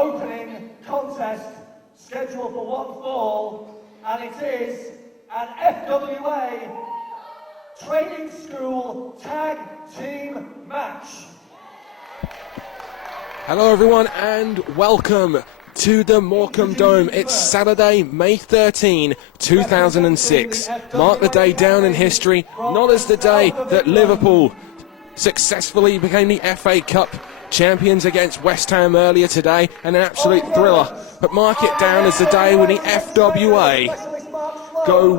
opening contest scheduled for one fall, and it is an FWA training school tag team match. Hello everyone and welcome to the Morecambe Dome. It's Saturday, May 13, 2006. Mark the day down in history, not as the day that Liverpool successfully became the FA Cup champions against West Ham earlier today, an absolute thriller, but mark it down as the day when the FWA go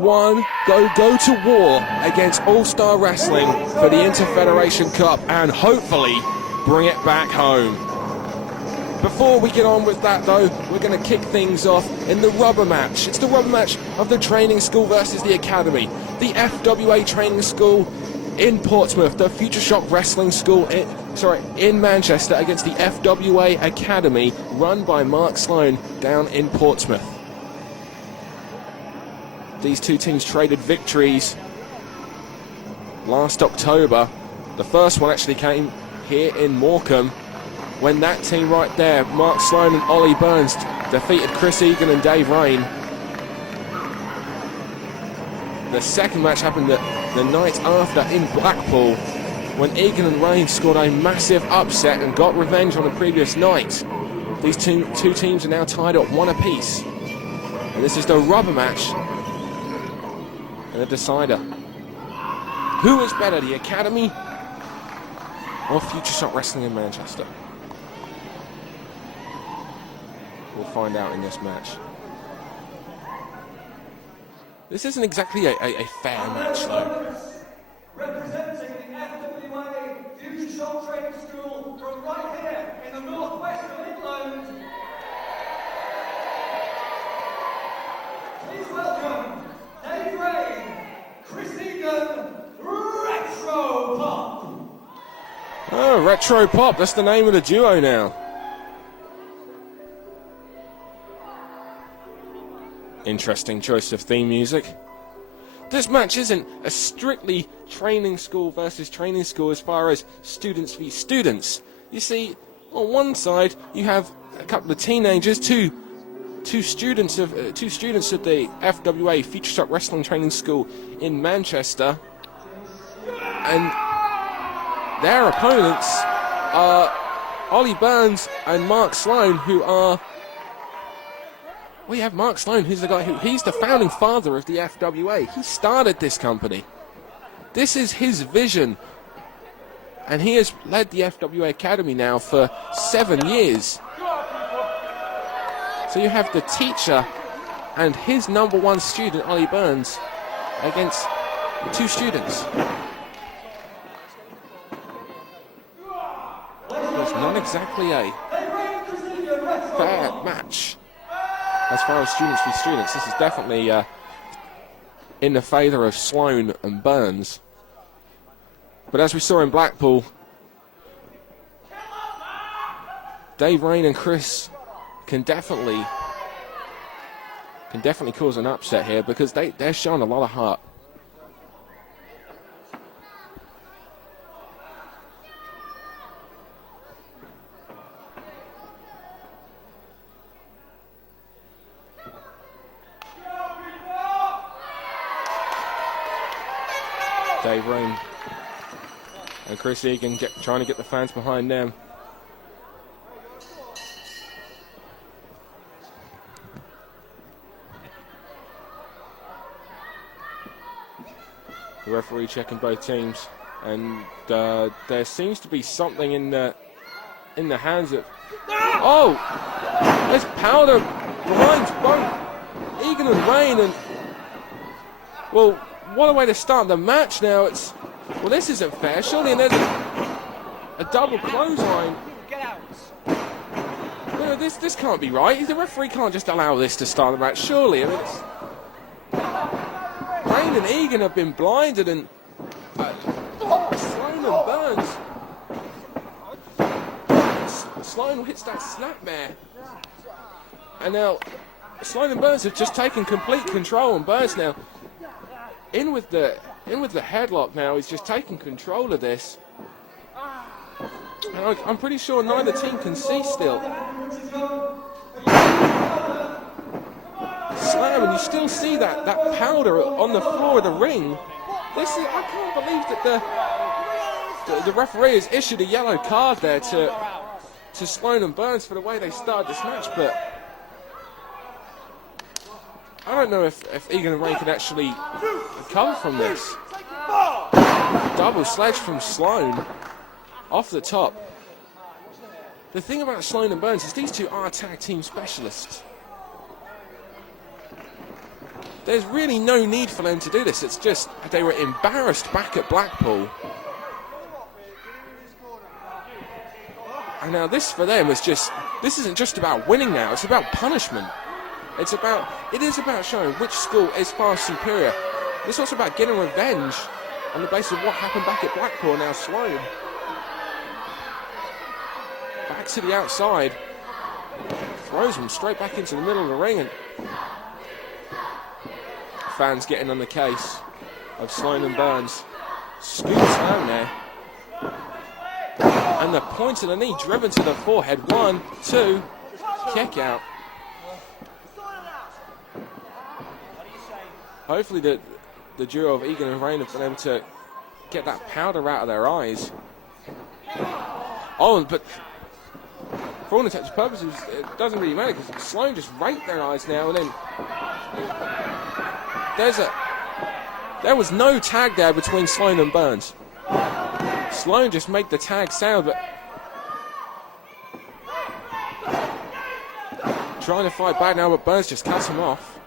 to war against All-Star Wrestling for the Interfederation Cup and hopefully bring it back home. Before we get on with that though, we're going to kick things off in the rubber match. It's the rubber match of the training school versus the academy. The FWA training school in Portsmouth, the Future Shock Wrestling School in Manchester against the FWA Academy run by Mark Sloan down in Portsmouth. These two teams traded victories last October. The first one actually came here in Morecambe when that team right there, Mark Sloan and Robbie Burns, defeated Chris Egan and Dave Rayne. The second match happened the night after in Blackpool when Egan and Rayne scored a massive upset and got revenge on the previous night. These two teams are now tied at one apiece. And this is the rubber match and a decider. Who is better, the Academy or Future Shock Wrestling in Manchester? We'll find out in this match. This isn't exactly a fair match, though. Representing the FWA Future Shock Training School from right here in the northwest of England. Please welcome Dave Rayne, Chris Egan, Retro Pop. Oh, Retro Pop, that's the name of the duo now. Interesting choice of theme music. This match isn't a strictly training school versus training school as far as students v students. You see, on one side you have a couple of teenagers, two students of the FWA Future Shock Wrestling Training School in Manchester, and their opponents are Robbie Burns and Mark Sloan, who are. We have Mark Sloan, who's the guy he's the founding father of the FWA. He started this company. This is his vision. And he has led the FWA Academy now for 7 years. So you have the teacher and his number one student, Robbie Burns, against two students. It's not exactly a fair match. As far as students v students, this is definitely in the favour of Sloan and Burns. But as we saw in Blackpool, Dave Rayne and Chris can definitely cause an upset here because they're showing a lot of heart. Dave Rayne and Chris Egan trying to get the fans behind them. The referee checking both teams, and there seems to be something in the hands of. Oh, there's powder behind both Egan and Rayne, and well. What a way to start the match now. Well, this isn't fair. Surely there's a double clothesline. No, this can't be right. The referee can't just allow this to start the match. Surely. I mean, Rayne and Egan have been blinded, and Sloan and Burns. Sloan hits that snapmare. And now Sloan and Burns have just taken complete control, and Burns now in with the headlock now. He's just taking control of this. And I'm pretty sure neither team can see still. time, and you still see that powder on the floor of the ring. I can't believe that the referee has issued a yellow card there to Sloan and Burns for the way they started this match, but I don't know if Egan and Rayne can actually recover from this. Double sledge from Sloan off the top. The thing about Sloan and Burns is these two are tag team specialists. There's really no need for them to do this. It's just they were embarrassed back at Blackpool. And now this for them is just, this isn't just about winning now, it's about punishment. It is about showing which school is far superior. It's also about getting revenge on the basis of what happened back at Blackpool. Now Sloan back to the outside, throws him straight back into the middle of the ring, and fans getting on the case of Sloan and Burns. Scoots down there, and the point of the knee driven to the forehead. 1, 2, kick out. Hopefully the duo of Egan and Rayne have been able to get that powder out of their eyes. Oh, but for all intents and purposes, it doesn't really matter because Sloan just raked their eyes now, and then there was no tag there between Sloan and Burns. Sloan just made the tag sound, but trying to fight back now, but Burns just cuts him off.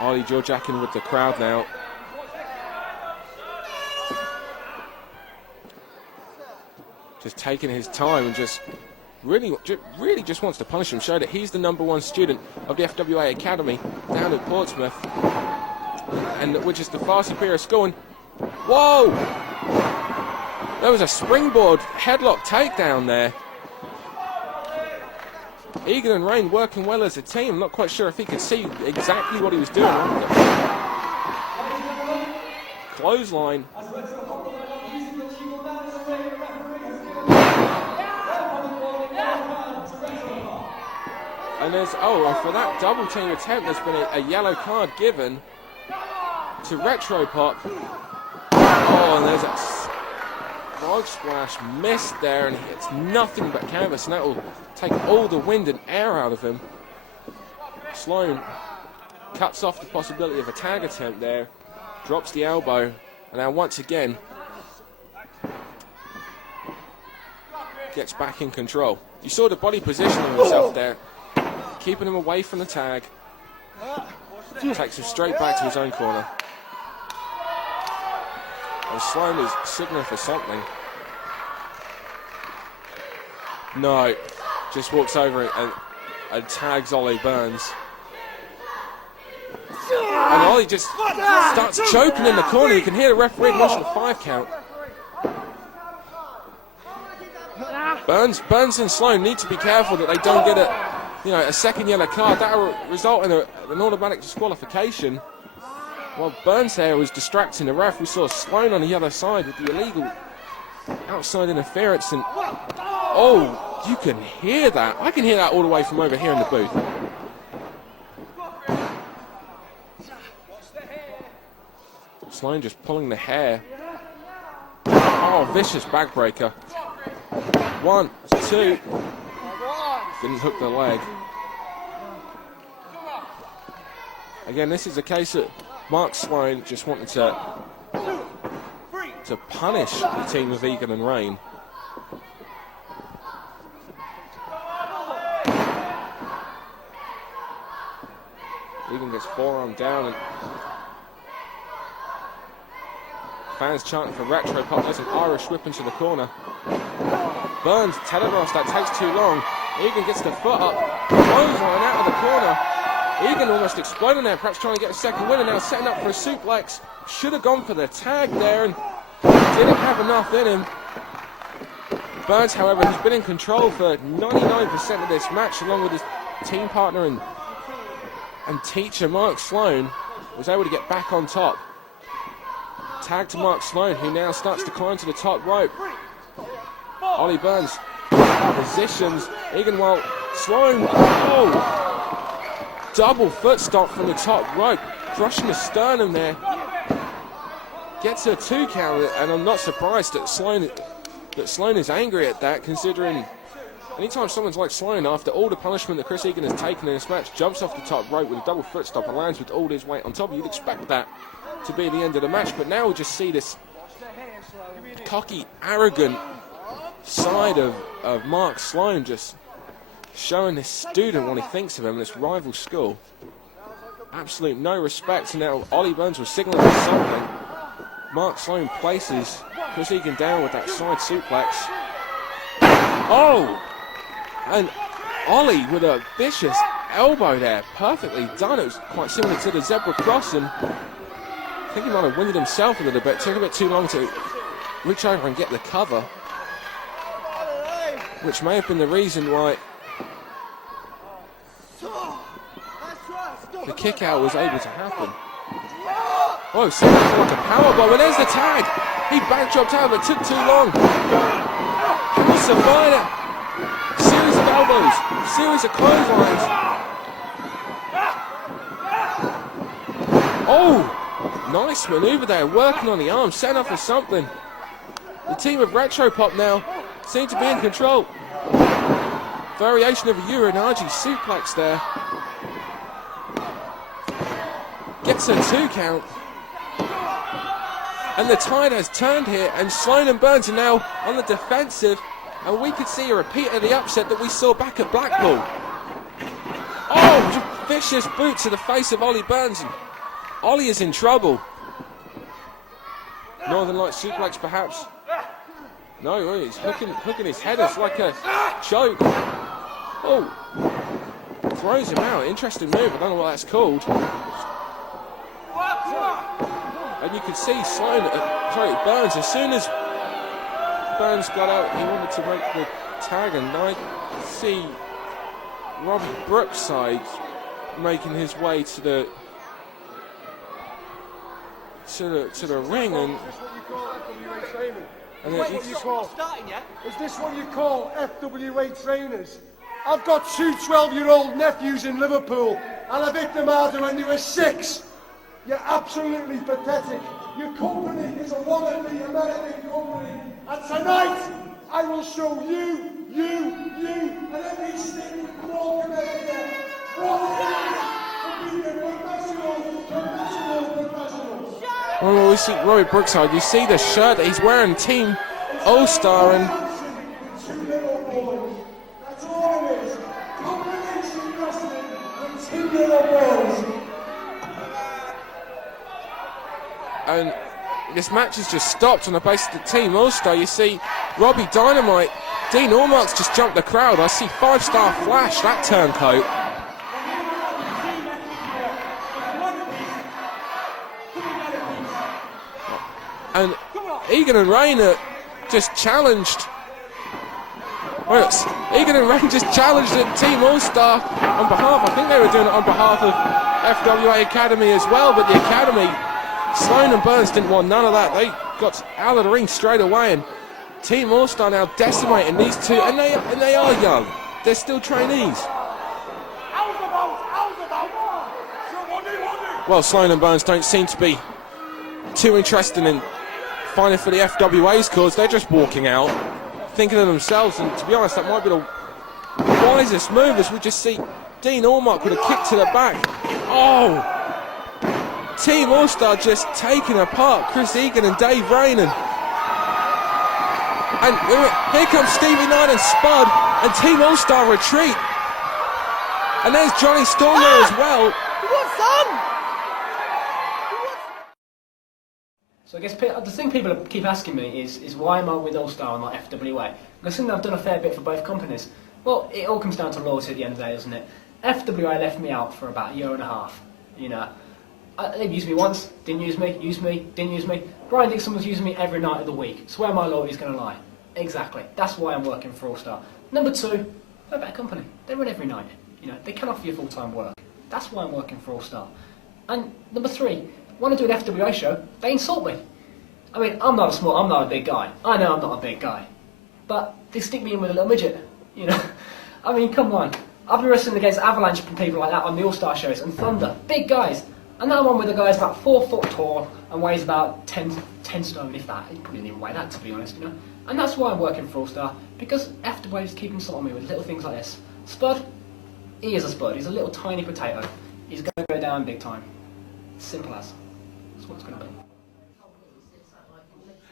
Ollie jaw-jacking with the crowd now. Just taking his time and just really just wants to punish him, show that he's the #1 student of the FWA Academy down at Portsmouth, and which is the far superior school. And whoa! There was a springboard headlock takedown there. Egan and Rayne working well as a team. I'm not quite sure if he could see exactly what he was doing. Clothesline. And and for that double team attempt, there's been a yellow card given to Retro Pop. Oh, and there's a frog splash missed there, and it's nothing but canvas, and that will take all the wind and air out of him. Sloan cuts off the possibility of a tag attempt there, drops the elbow, and now once again gets back in control. You saw the body positioning himself there, keeping him away from the tag. Takes him straight back to his own corner. And Sloan is signaling for something. No, just walks over and tags Ollie Burns. And Ollie just starts choking in the corner. You can hear the referee watching the 5 count. Burns and Sloan need to be careful that they don't get a second yellow card. That will result in an automatic disqualification. While Burns there was distracting the ref, we saw Sloan on the other side with the illegal outside interference. And oh, you can hear that. I can hear that all the way from over here in the booth. Sloan just pulling the hair. Oh, vicious backbreaker. 1, 2. Didn't hook the leg. Again, this is a case that Mark Sloan just wanted to punish the team of Egan and Rayne. Egan gets forearm down, and fans chanting for Retro Pop. There's an Irish whip into the corner. Burns telegraphs that takes too long. Egan gets the foot up, clothesline out of the corner. Egan almost exploding there, perhaps trying to get a second win, and now setting up for a suplex. Should have gone for the tag there and didn't have enough in him. Burns, however, has been in control for 99% of this match, along with his team partner and teacher Mark Sloan, was able to get back on top. Tag to Mark Sloan, who now starts to climb to the top rope. Ollie Burns positions. Egan while Sloan, oh, double foot stop from the top rope, crushing the sternum there. Gets a 2 count, and I'm not surprised that Sloan is angry at that, considering anytime someone's like Sloan, after all the punishment that Chris Egan has taken in this match, jumps off the top rope with a double foot stop and lands with all his weight on top, you'd expect that to be the end of the match. But now we just see this cocky, arrogant side of Mark Sloan, just showing this student what he thinks of him in this rival school. Absolute no respect. And now Ollie Burns was signaling for something. Mark Sloan places Chris Egan down with that side suplex. Oh! And Ollie with a vicious elbow there. Perfectly done. It was quite similar to the zebra cross, and I think he might have winded himself a little bit. Took a bit too long to reach over and get the cover, which may have been the reason why the kick out was able to happen. Oh, so that's like a power bomb, and there's the tag. He backdropped out, but it took too long. Can he survive it? Series of elbows, series of clotheslines. Oh, nice maneuver there, working on the arm, setting up for something. The team of Retro Pop now seem to be in control. Variation of a Uranagi suplex there. Gets a 2 count. And the tide has turned here, and Sloan and Burns are now on the defensive, and we could see a repeat of the upset that we saw back at Blackpool. Oh, just vicious boot to the face of Ollie Burns, and Ollie is in trouble. Northern Lights Suplex perhaps. No, he's hooking his head. It's like a choke. Oh, throws him out. Interesting move. I don't know what that's called. And you could see Burns, as soon as Burns got out, he wanted to make the tag, and I see Robbie Brookside making his way to the ring, and is this what you call FWA trainers? I've got 2 12-year-old nephews in Liverpool, and I've hit them harder when they were 6. You're absolutely pathetic. Your company is a wannabe American company, and tonight I will show you, and every single Brawl competitor what it is to be a professionals. Well, we see Robbie Brookside. You see the shirt that he's wearing, Team All-Star, and Two little boys. That's all it is. Culmination wrestling and 2 little boys. And this match has just stopped on the basis of the Team All-Star. You see Robbie Dynamite, Dean Allmark's just jumped the crowd. I see 5-star Flash, that turncoat. And Egan and Rayne are just challenged. Well, Egan and Rayne just challenged the Team All-Star on behalf, I think they were doing it on behalf of FWA Academy as well, but the Academy, Sloan and Burns didn't want none of that. They got out of the ring straight away, and Team All-Star now decimating these two, and they are young. They're still trainees. Well, Sloan and Burns don't seem to be too interested in fighting for the FWA's cause. They're just walking out, thinking of themselves, and to be honest, that might be the wisest move, as we just see Dean Allmark with a kick to the back. Oh! Team All-Star just taking apart Chris Egan and Dave Rayne. And here comes Stevie Knight and Spud, and Team All-Star retreat. And there's Johnny Storm there as well. So I guess the thing people keep asking me is why am I with All-Star and not FWA? Because I think I've done a fair bit for both companies. Well, it all comes down to loyalty at the end of the day, doesn't it? FWA left me out for about 1.5 years, you know. They've used me once, didn't use me, didn't use me. Brian Dixon was using me every night of the week. So where my loyalty is going to lie? Exactly. That's why I'm working for All-Star. Number 2, they're a better company. They run every night. You know, they can offer you full-time work. That's why I'm working for All-Star. And number 3, when I do an FWA show, they insult me. I mean, I'm not a big guy. I know I'm not a big guy. but they stick me in with a little midget, you know. I mean, come on. I've been wrestling against Avalanche and people like that on the All-Star shows, and Thunder, big guys. And now I'm on with a guy who's about 4 foot tall and weighs about 10 stone, if that. He probably didn't even weigh that, to be honest, you know. And that's why I'm working for All-Star, because FWA'S keeping salt on me with little things like this. Spud, he is a Spud. He's a little tiny potato. He's going to go down big time. Simple as. That's what it's going to be.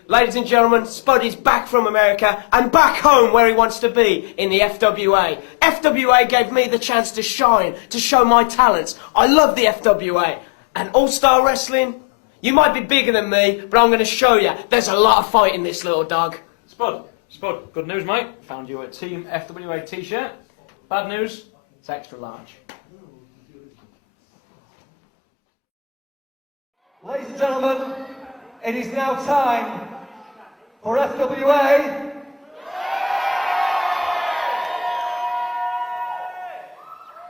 Ladies and gentlemen, Spud is back from America and back home where he wants to be, in the FWA. FWA gave me the chance to shine, to show my talents. I love the FWA. And All-Star Wrestling, you might be bigger than me, but I'm going to show you there's a lot of fight in this little dog. Spud, good news, mate. Found you a Team FWA t-shirt. Bad news, it's extra large. Ladies and gentlemen, it is now time for FWA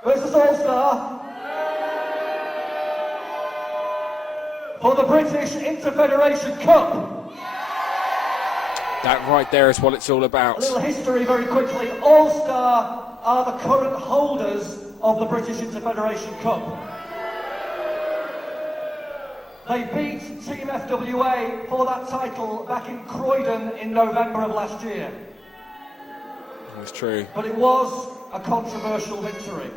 versus All-Star for the British Interfederation Cup. That right there is what it's all about. A little history very quickly. All-Star are the current holders of the British Interfederation Cup. They beat Team FWA for that title back in Croydon in November of last year. That's true. But it was a controversial victory.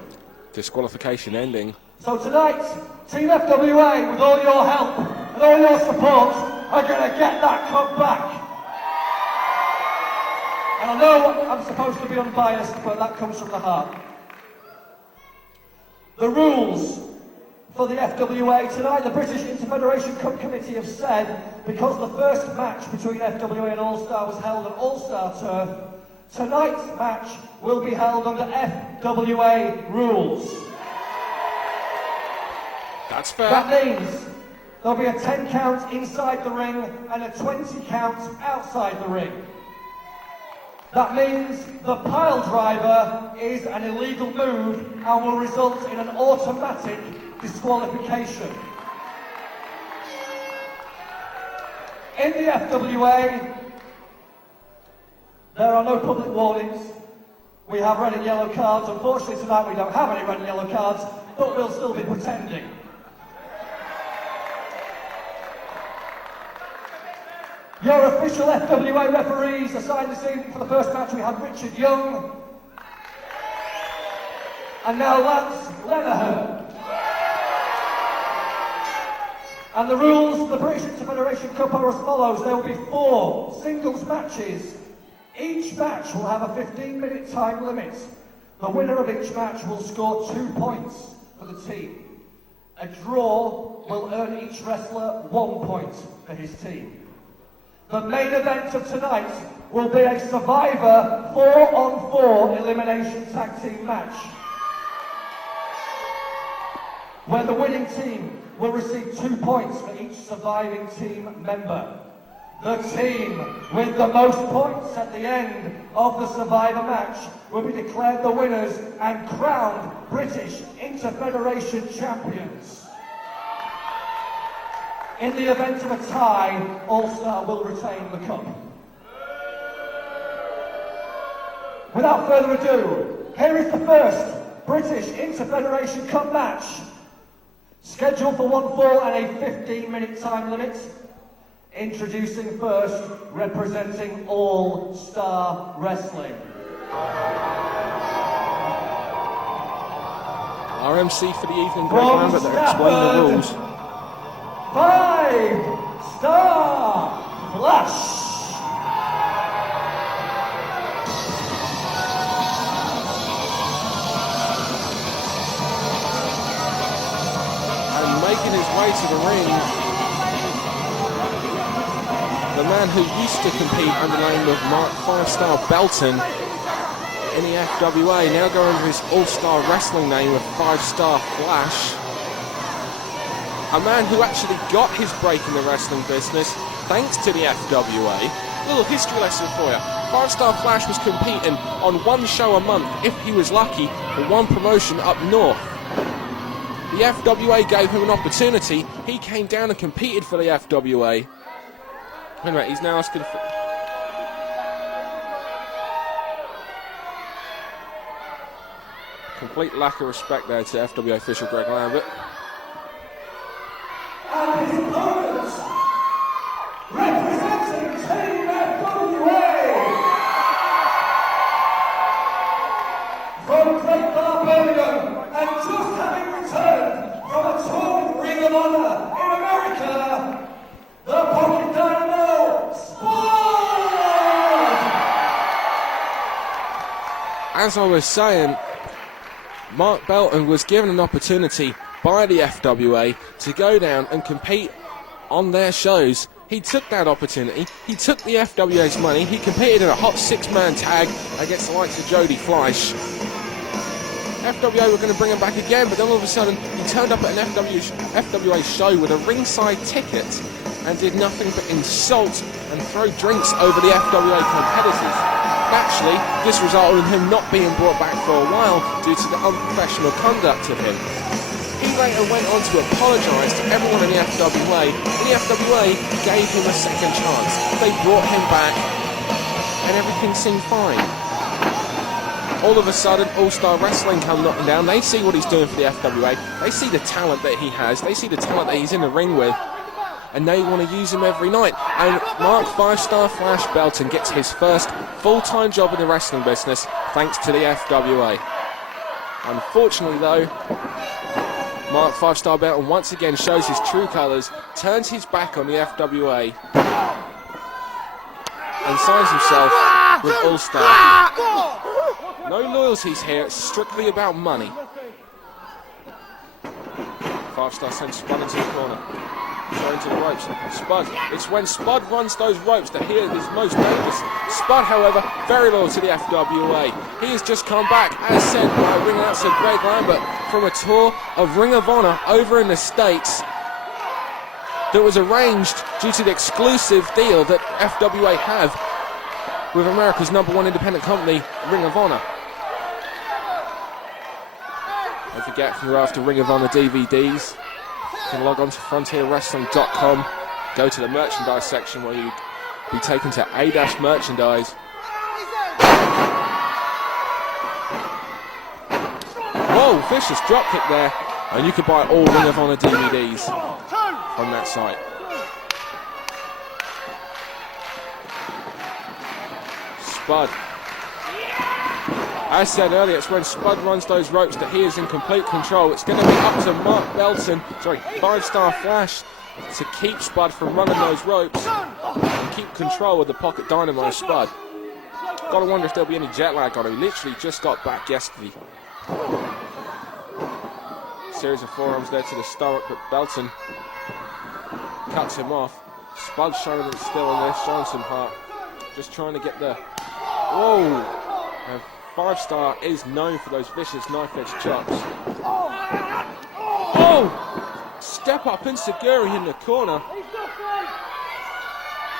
Disqualification ending. So tonight, Team FWA, with all your help and all your support, are going to get that cup back. And I know I'm supposed to be unbiased, but that comes from the heart. The rules for the FWA tonight, the British Interfederation Cup Committee have said, because the first match between FWA and All-Star was held on All-Star turf, tonight's match will be held under FWA rules. That's fair. That means there'll be a 10 count inside the ring and a 20 count outside the ring. That means the pile driver is an illegal move and will result in an automatic disqualification. In the FWA, there are no public warnings. We have red and yellow cards. Unfortunately tonight we don't have any red and yellow cards, but we'll still be pretending. Your official FWA referees assigned this evening for the first match, we had Richard Young and now Lance Lenihan. And the rules of the British Interfederation Cup are as follows. There will be 4 singles matches. Each match will have a 15-minute time limit. The winner of each match will score 2 points for the team. A draw will earn each wrestler 1 point for his team. The main event of tonight will be a Survivor 4-on-4 elimination tag team match, where the winning team will receive 2 points for each surviving team member. The team with the most points at the end of the Survivor match will be declared the winners and crowned British Interfederation champions. In the event of a tie, All-Star will retain the cup. Without further ado, here is the first British Interfederation Cup match, scheduled for 1 fall and a 15-minute time limit. Introducing first, representing All-Star Wrestling. Our MC for the evening, Greg Lambert, that explained the rules. 5-star Flash. And making his way to the ring, the man who used to compete under the name of Mark 5-Star Belton in the FWA, now going under his All-Star Wrestling name of 5-Star Flash. A man who actually got his break in the wrestling business thanks to the FWA. Little history lesson for you. 5-Star Flash was competing on 1 show a month, if he was lucky, for 1 promotion up north. The FWA gave him an opportunity. He came down and competed for the FWA. Anyway, he's now asking for... Complete lack of respect there to FWA official Greg Lambert. And his opponents, representing Team FWA, from Great Barbarian, and just having returned from a tour with Ring of Honor in America, the Pocket Dynamo, Spud! As I was saying, Mark Belton was given an opportunity by the FWA to go down and compete on their shows. He took that opportunity, he took the FWA's money, he competed in a hot 6-man tag against the likes of Jody Fleisch. FWA were going to bring him back again, but then all of a sudden he turned up at an FWA show with a ringside ticket and did nothing but insult and throw drinks over the FWA competitors. Actually, this resulted in him not being brought back for a while due to the unprofessional conduct of him. He later went on to apologise to everyone in the FWA, and the FWA gave him a second chance. They brought him back, and everything seemed fine. All of a sudden, All-Star Wrestling come knocking down. They see what he's doing for the FWA. They see the talent that he has. They see the talent that he's in the ring with. And they want to use him every night. And Mark 5-Star Flash Belton gets his first full-time job in the wrestling business thanks to the FWA. Unfortunately though, Mark 5-Star Belton once again shows his true colours, turns his back on the FWA and signs himself with All-Star. No loyalties here, it's strictly about money. 5-Star sends Spud into the corner. Thrown to the ropes. Spud. It's when Spud runs those ropes that he is most dangerous. Spud, however, very loyal to the FWA. He has just come back, as said by ring announcer Greg Lambert, from a tour of Ring of Honor over in the States that was arranged due to the exclusive deal that FWA have with America's #1 independent company, Ring of Honor. Don't forget, if you're after Ring of Honor DVDs, you can log on to frontierwrestling.com, go to the merchandise section where you'll be taken to A- merchandise. Whoa, vicious dropkick there. And you can buy all Ring of Honor DVDs on that site. Spud. As said earlier, it's when Spud runs those ropes that he is in complete control. It's going to be up to Mark Belton, 5-Star Flash, to keep Spud from running those ropes and keep control of the Pocket Dynamo Spud. Gotta wonder if there'll be any jet lag on him. He literally just got back yesterday. Series of forearms there to the stomach, but Belton cuts him off. Spud showing him still in this, showing some heart. Just trying to get the... Whoa! And 5-Star is known for those vicious knife-edge chops. Oh! Step up Inseguri in the corner.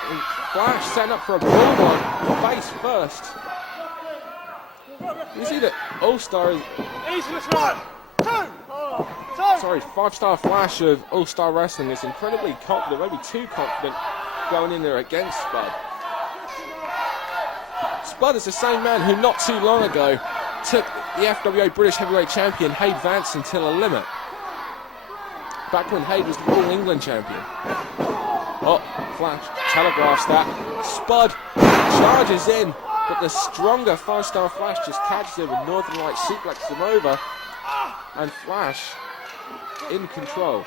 And Flash setting up for a bulldog, face first. You see that All-Star is... 5-Star Flash of All-Star Wrestling is incredibly confident, maybe too confident, going in there against Spud. Spud is the same man who not too long ago took the FWA British Heavyweight Champion Hade Vance until a limit. Back when Hade was the All England Champion. Oh, Flash telegraphs that. Spud charges in, but the stronger 5-Star Flash just catches him and Northern Lights Suplex him over. And Flash in control.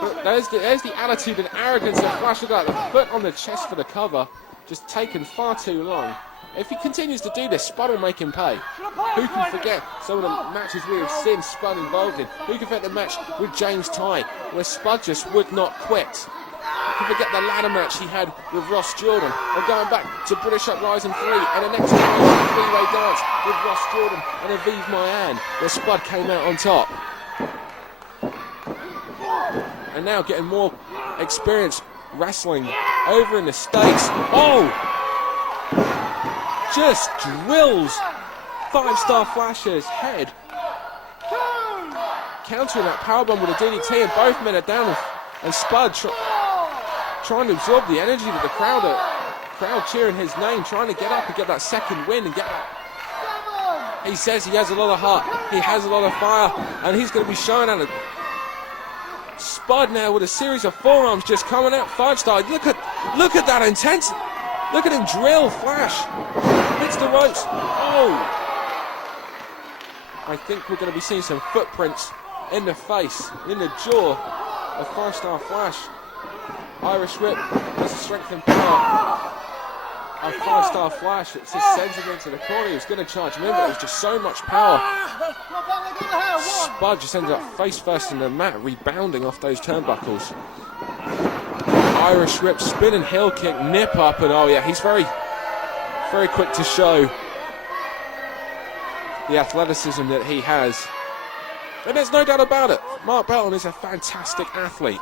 But there's the attitude and arrogance of Flash. Look at that, the foot on the chest for the cover. Just taken far too long. If he continues to do this, Spud will make him pay. Who can forget some of the matches we have seen Spud involved in? Who can forget the match with James Ty, where Spud just would not quit? Who can forget the ladder match he had with Ross Jordan? Or going back to British Uprising 3 and the next generation three-way dance with Ross Jordan and Aviv Mayan, where Spud came out on top. And now getting more experience wrestling over in the States. Oh! Just drills 5-Star Flash's head. Countering that powerbomb with a DDT, and both men are down, and Spud trying to absorb the energy of the crowd cheering his name, trying to get up and get that second win and get that He says he has a lot of heart, he has a lot of fire, and he's going to be showing out. Spud now with a series of forearms just coming out. 5-star. Look at that intensity. Look at him drill. Flash hits the ropes. Oh, I think we're going to be seeing some footprints in the face, in the jaw of 5-star Flash. Irish whip. That's the strength and power of 5-star Flash. It just sends him into the corner. He was going to charge him in, but it was just so much power. Spud just ended up face first in the mat, rebounding off those turnbuckles. Irish whip, spinning heel kick, nip up, and oh yeah, he's very, very quick to show the athleticism that he has. And there's no doubt about it, Mark Belton is a fantastic athlete.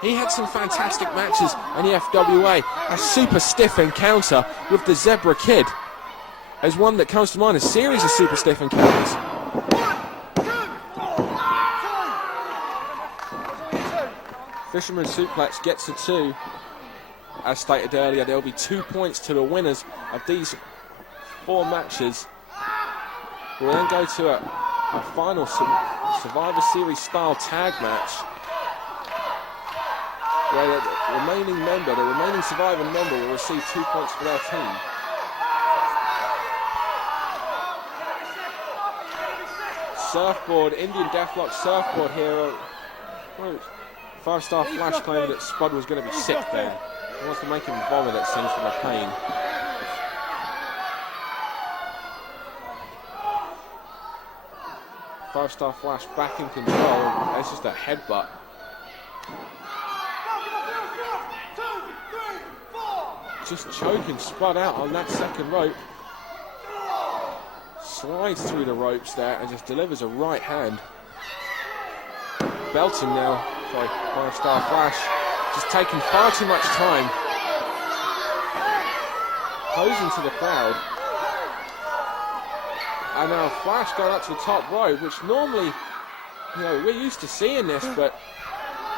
He had some fantastic matches in the FWA. A super stiff encounter with the Zebra Kid as one that comes to mind. A series of super stiff encounters. Fisherman suplex gets a 2. As stated earlier, there will be 2 points to the winners of these 4 matches. We'll then go to a final Survivor Series style tag match, where the remaining surviving member will receive 2 points for their team. Surfboard, Indian Deathlock surfboard here. 5-star Flash claiming that Spud was going to be sick there. He wants to make him vomit, it seems, from the pain. Five-star Flash back in control. That's just a headbutt. Just choking Spud out on that second rope. Slides through the ropes there and just delivers a right hand. Belton now, 5-star Flash, just taking far too much time. Posing to the crowd. And now Flash going up to the top rope, which normally, we're used to seeing this, but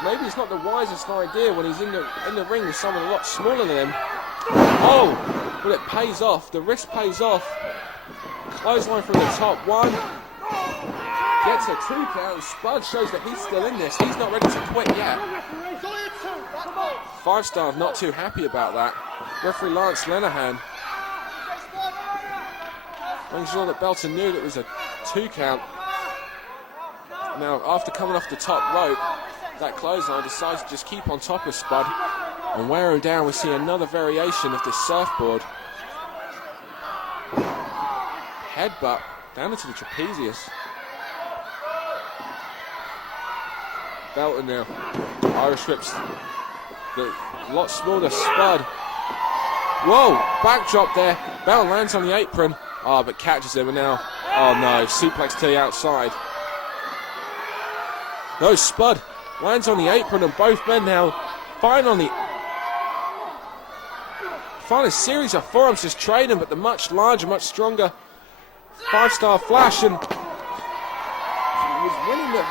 maybe it's not the wisest idea when he's in the ring with someone a lot smaller than him. Oh, but it pays off. The risk pays off. Clothesline from the top. 1. Gets a 2 count. Spud shows that he's still in this. He's not ready to quit yet. 5-star not too happy about that. Referee Lance Lenahan making sure that Belton knew that it was a 2 count. Now, after coming off the top rope, that clothesline decides to just keep on top of Spud and wear him down. We see another variation of the surfboard. Headbutt down into the trapezius. Belton now. Irish whips. The lot smaller Spud. Whoa, backdrop there. Belton lands on the apron. Oh, but catches him, and now, oh no, suplex to the outside. No, Spud lands on the apron, and both men now find a series of forearms just trading, but the much larger, much stronger 5-star Flash, and he was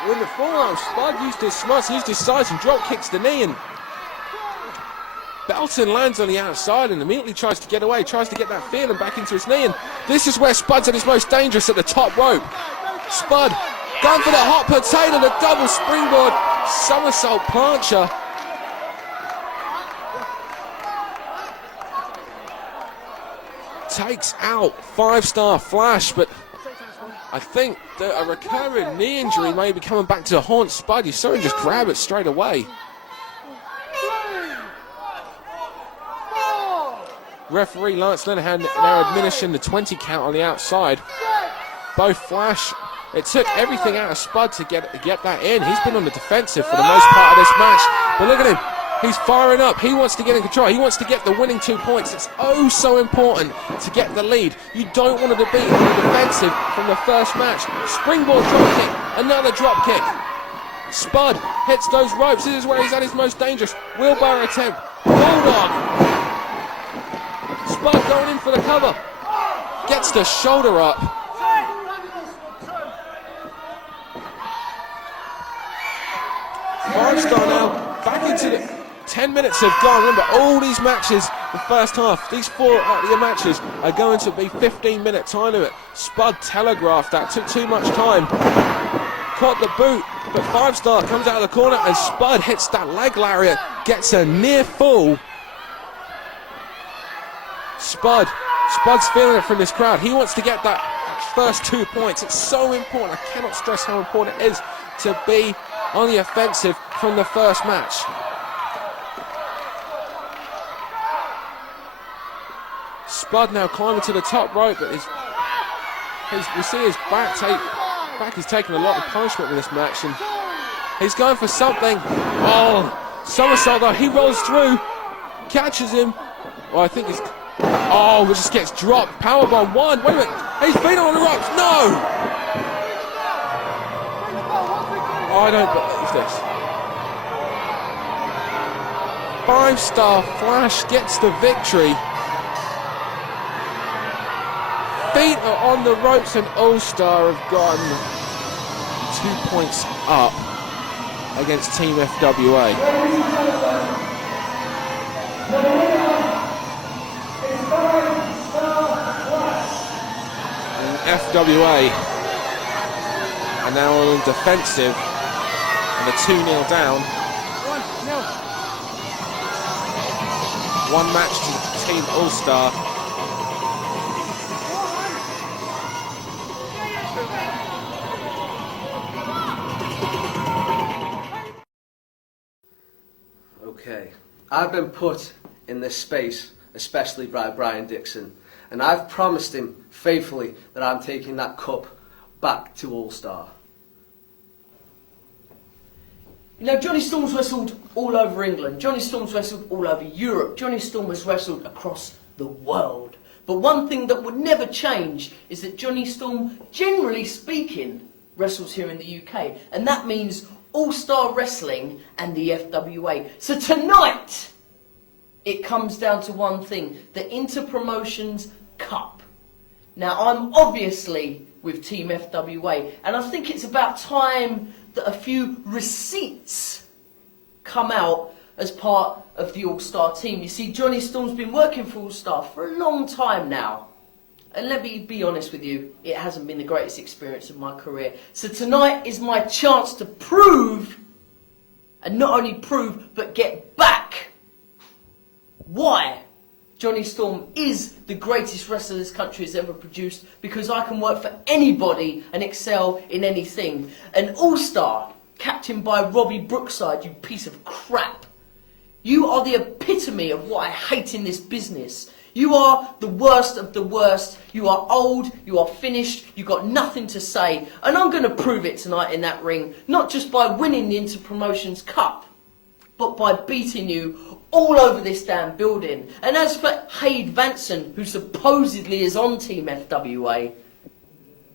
winning the forearm. Spud used his smarts, used his size, and drop kicks the knee, and Belton lands on the outside and immediately tries to get away, tries to get that feeling back into his knee, and this is where Spud's at his most dangerous, at the top rope. Spud going for the hot potato, the double springboard somersault plancher. Takes out 5-star Flash, but I think that a recurring knee injury may be coming back to haunt Spud. You saw him just grab it straight away. Referee Lance Lenahan now administering the 20 count on the outside. Both Flash, it took everything out of Spud to get that in. He's been on the defensive for the most part of this match. But look at him. He's firing up. He wants to get in control. He wants to get the winning 2 points. It's oh so important to get the lead. You don't want to be on the defensive from the first match. Springboard drop kick. Another drop kick. Spud hits those ropes. This is where he's at his most dangerous. Wheelbarrow attempt. Bulldog. Spud going in for the cover. Gets the shoulder up. Five-star now back into the 10 minutes have gone. Remember, all these matches the first half. These 4 matches are going to be 15-minute time limit. Spud telegraphed that, took too much time. Caught the boot, but 5-star comes out of the corner and Spud hits that leg lariat, gets a near fall. Spud's feeling it from this crowd. He wants to get that first 2 points. It's so important. I cannot stress how important it is to be on the offensive from the first match. Spud now climbing to the top rope, but we see his back is taking a lot of punishment in this match, and he's going for something. Oh, somersault though. He rolls through, catches him. Well, I think he's. Oh, it just gets dropped. Powerbomb 1. Wait a minute. He's been on the ropes. No! Oh, I don't believe this. 5-star Flash gets the victory. Feet are on the ropes and All-Star have gotten 2 points up against Team FWA. FWA are now on defensive and a 2-0 down. 1 match to Team All-Star. Okay, I've been put in this space, especially by Brian Dixon, and I've promised him faithfully that I'm taking that cup back to All-Star. You know, Johnny Storm's wrestled all over England, Johnny Storm's wrestled all over Europe, Johnny Storm has wrestled across the world. But one thing that would never change is that Johnny Storm, generally speaking, wrestles here in the UK, and that means All-Star Wrestling and the FWA. So tonight, it comes down to one thing, the Inter-Promotions Cup. Now, I'm obviously with Team FWA, and I think it's about time that a few receipts come out as part of the All-Star team. You see, Johnny Storm's been working for All-Star for a long time now. And let me be honest with you, it hasn't been the greatest experience of my career. So tonight is my chance to prove, and not only prove, but get back why Johnny Storm is the greatest wrestler this country has ever produced, because I can work for anybody and excel in anything. An All-Star, captained by Robbie Brookside, you piece of crap. You are the epitome of what I hate in this business. You are the worst of the worst. You are old, you are finished, you got nothing to say. And I'm going to prove it tonight in that ring, not just by winning the Inter-Promotions Cup, but by beating you all over this damn building. And as for Hade Vanson, who supposedly is on Team FWA,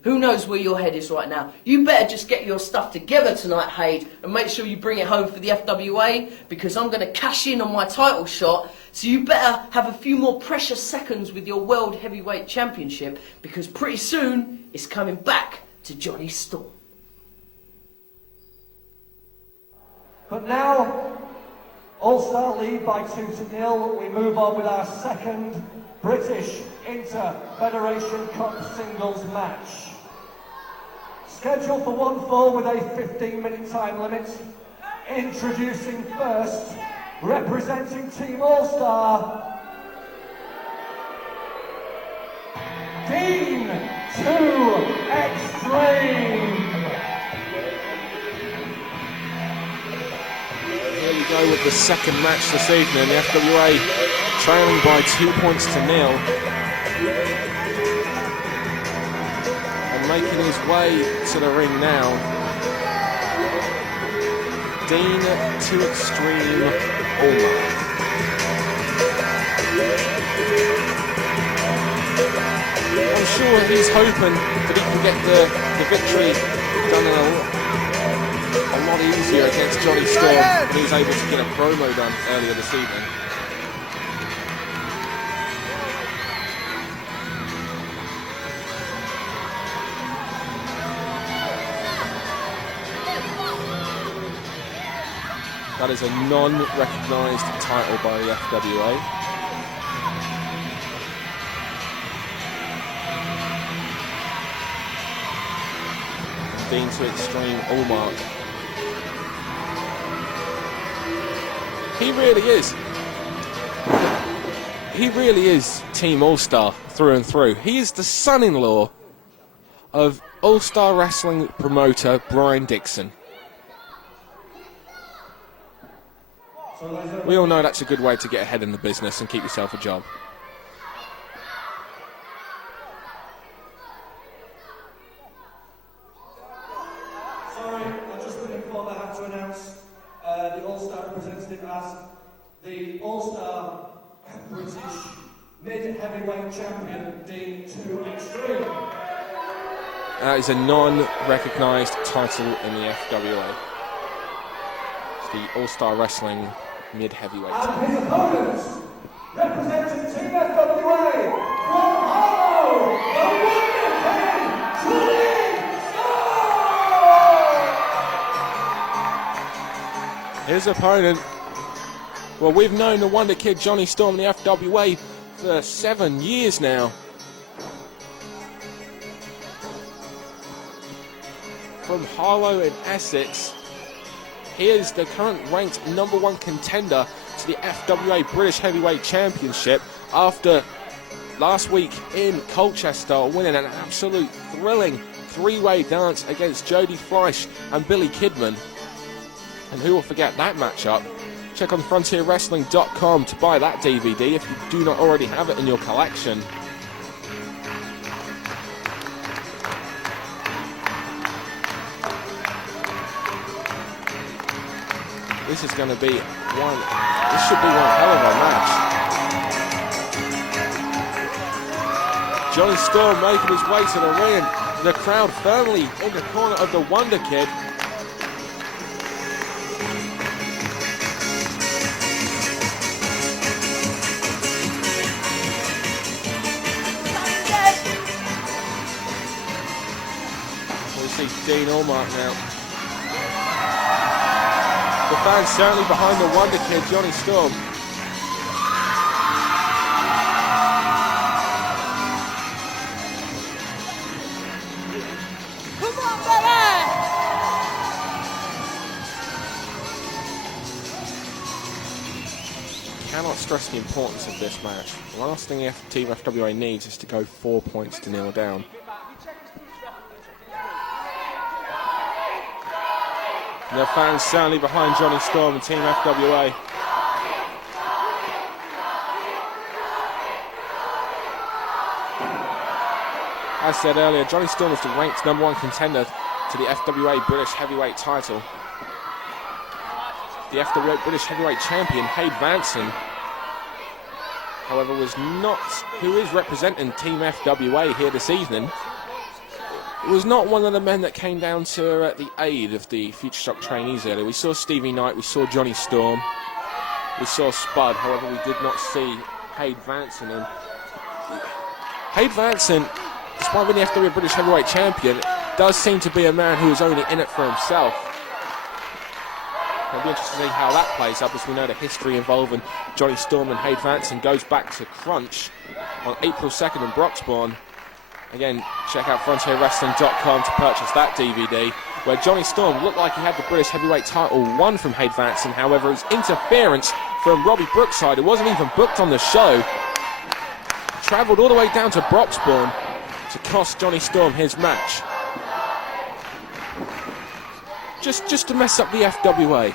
who knows where your head is right now? You better just get your stuff together tonight, Hade, and make sure you bring it home for the FWA, because I'm going to cash in on my title shot. So you better have a few more precious seconds with your World Heavyweight Championship, because pretty soon it's coming back to Johnny Storm. But now, All-Star lead by 2-0. We move on with our second British Inter-Federation Cup singles match. Scheduled for 1 fall with a 15-minute time limit. Introducing first, representing Team All-Star, Dean 2 Extreme. Here we go with the second match this evening. The FWA trailing by 2 points to 0. And making his way to the ring now, Dean 2 Extreme Allmark. I'm sure he's hoping that he can get the victory done a lot easier against Johnny Storm when he was able to get a promo done earlier this evening. That is a non-recognised title by the FWA. Dean to extreme Allmark. He really is. He really is Team All-Star through and through. He is the son-in-law of All-Star Wrestling promoter Brian Dixon. We all know that's a good way to get ahead in the business and keep yourself a job. Sorry, I've just been informed I have to announce the All-Star representative as the All-Star British Mid-Heavyweight Champion, Dean to Extreme. That is a non-recognised title in the FWA. It's the All-Star Wrestling Mid-Heavyweight. And his opponents, representing Team FWA, from Harlow, the Wonder King, Johnny Storm! His opponent, well, we've known the Wonder Kid Johnny Storm in the FWA for 7 years now. From Harlow in Essex, he is the current ranked #1 contender to the FWA British Heavyweight Championship after last week in Colchester winning an absolute thrilling three-way dance against Jody Fleisch and Billy Kidman. And who will forget that matchup? Check on frontierwrestling.com to buy that DVD if you do not already have it in your collection. This is going to be this should be one hell of a match. Johnny Storm making his way to the ring. The crowd firmly in the corner of the Wonder Kid. We see Dean Allmark now. The fans certainly behind the Wonder Kid, Johnny Storm. Come on, baby! Cannot stress the importance of this match. The last thing Team FWA needs is to go 4 points to 0 down. The fans certainly behind Johnny Storm and Team FWA. As said earlier, Johnny Storm is the ranked #1 contender to the FWA British Heavyweight title. The FWA British Heavyweight Champion, Hade Vanson, however, who is representing Team FWA here this evening, it was not one of the men that came down to the aid of the Future Shock trainees earlier. We saw Stevie Knight, we saw Johnny Storm, we saw Spud, however we did not see Hade Vanson. And Hade Vanson, despite being the FWA British Heavyweight Champion, does seem to be a man who is only in it for himself. It'll be interesting to see how that plays up, as we know the history involving Johnny Storm and Hade Vanson goes back to Crunch on April 2nd in Broxbourne. Again, check out frontierwrestling.com to purchase that DVD, where Johnny Storm looked like he had the British Heavyweight title won from Hade Vanson. However, his interference from Robbie Brookside, who wasn't even booked on the show, travelled all the way down to Broxbourne to cost Johnny Storm his match. Just to mess up the FWA.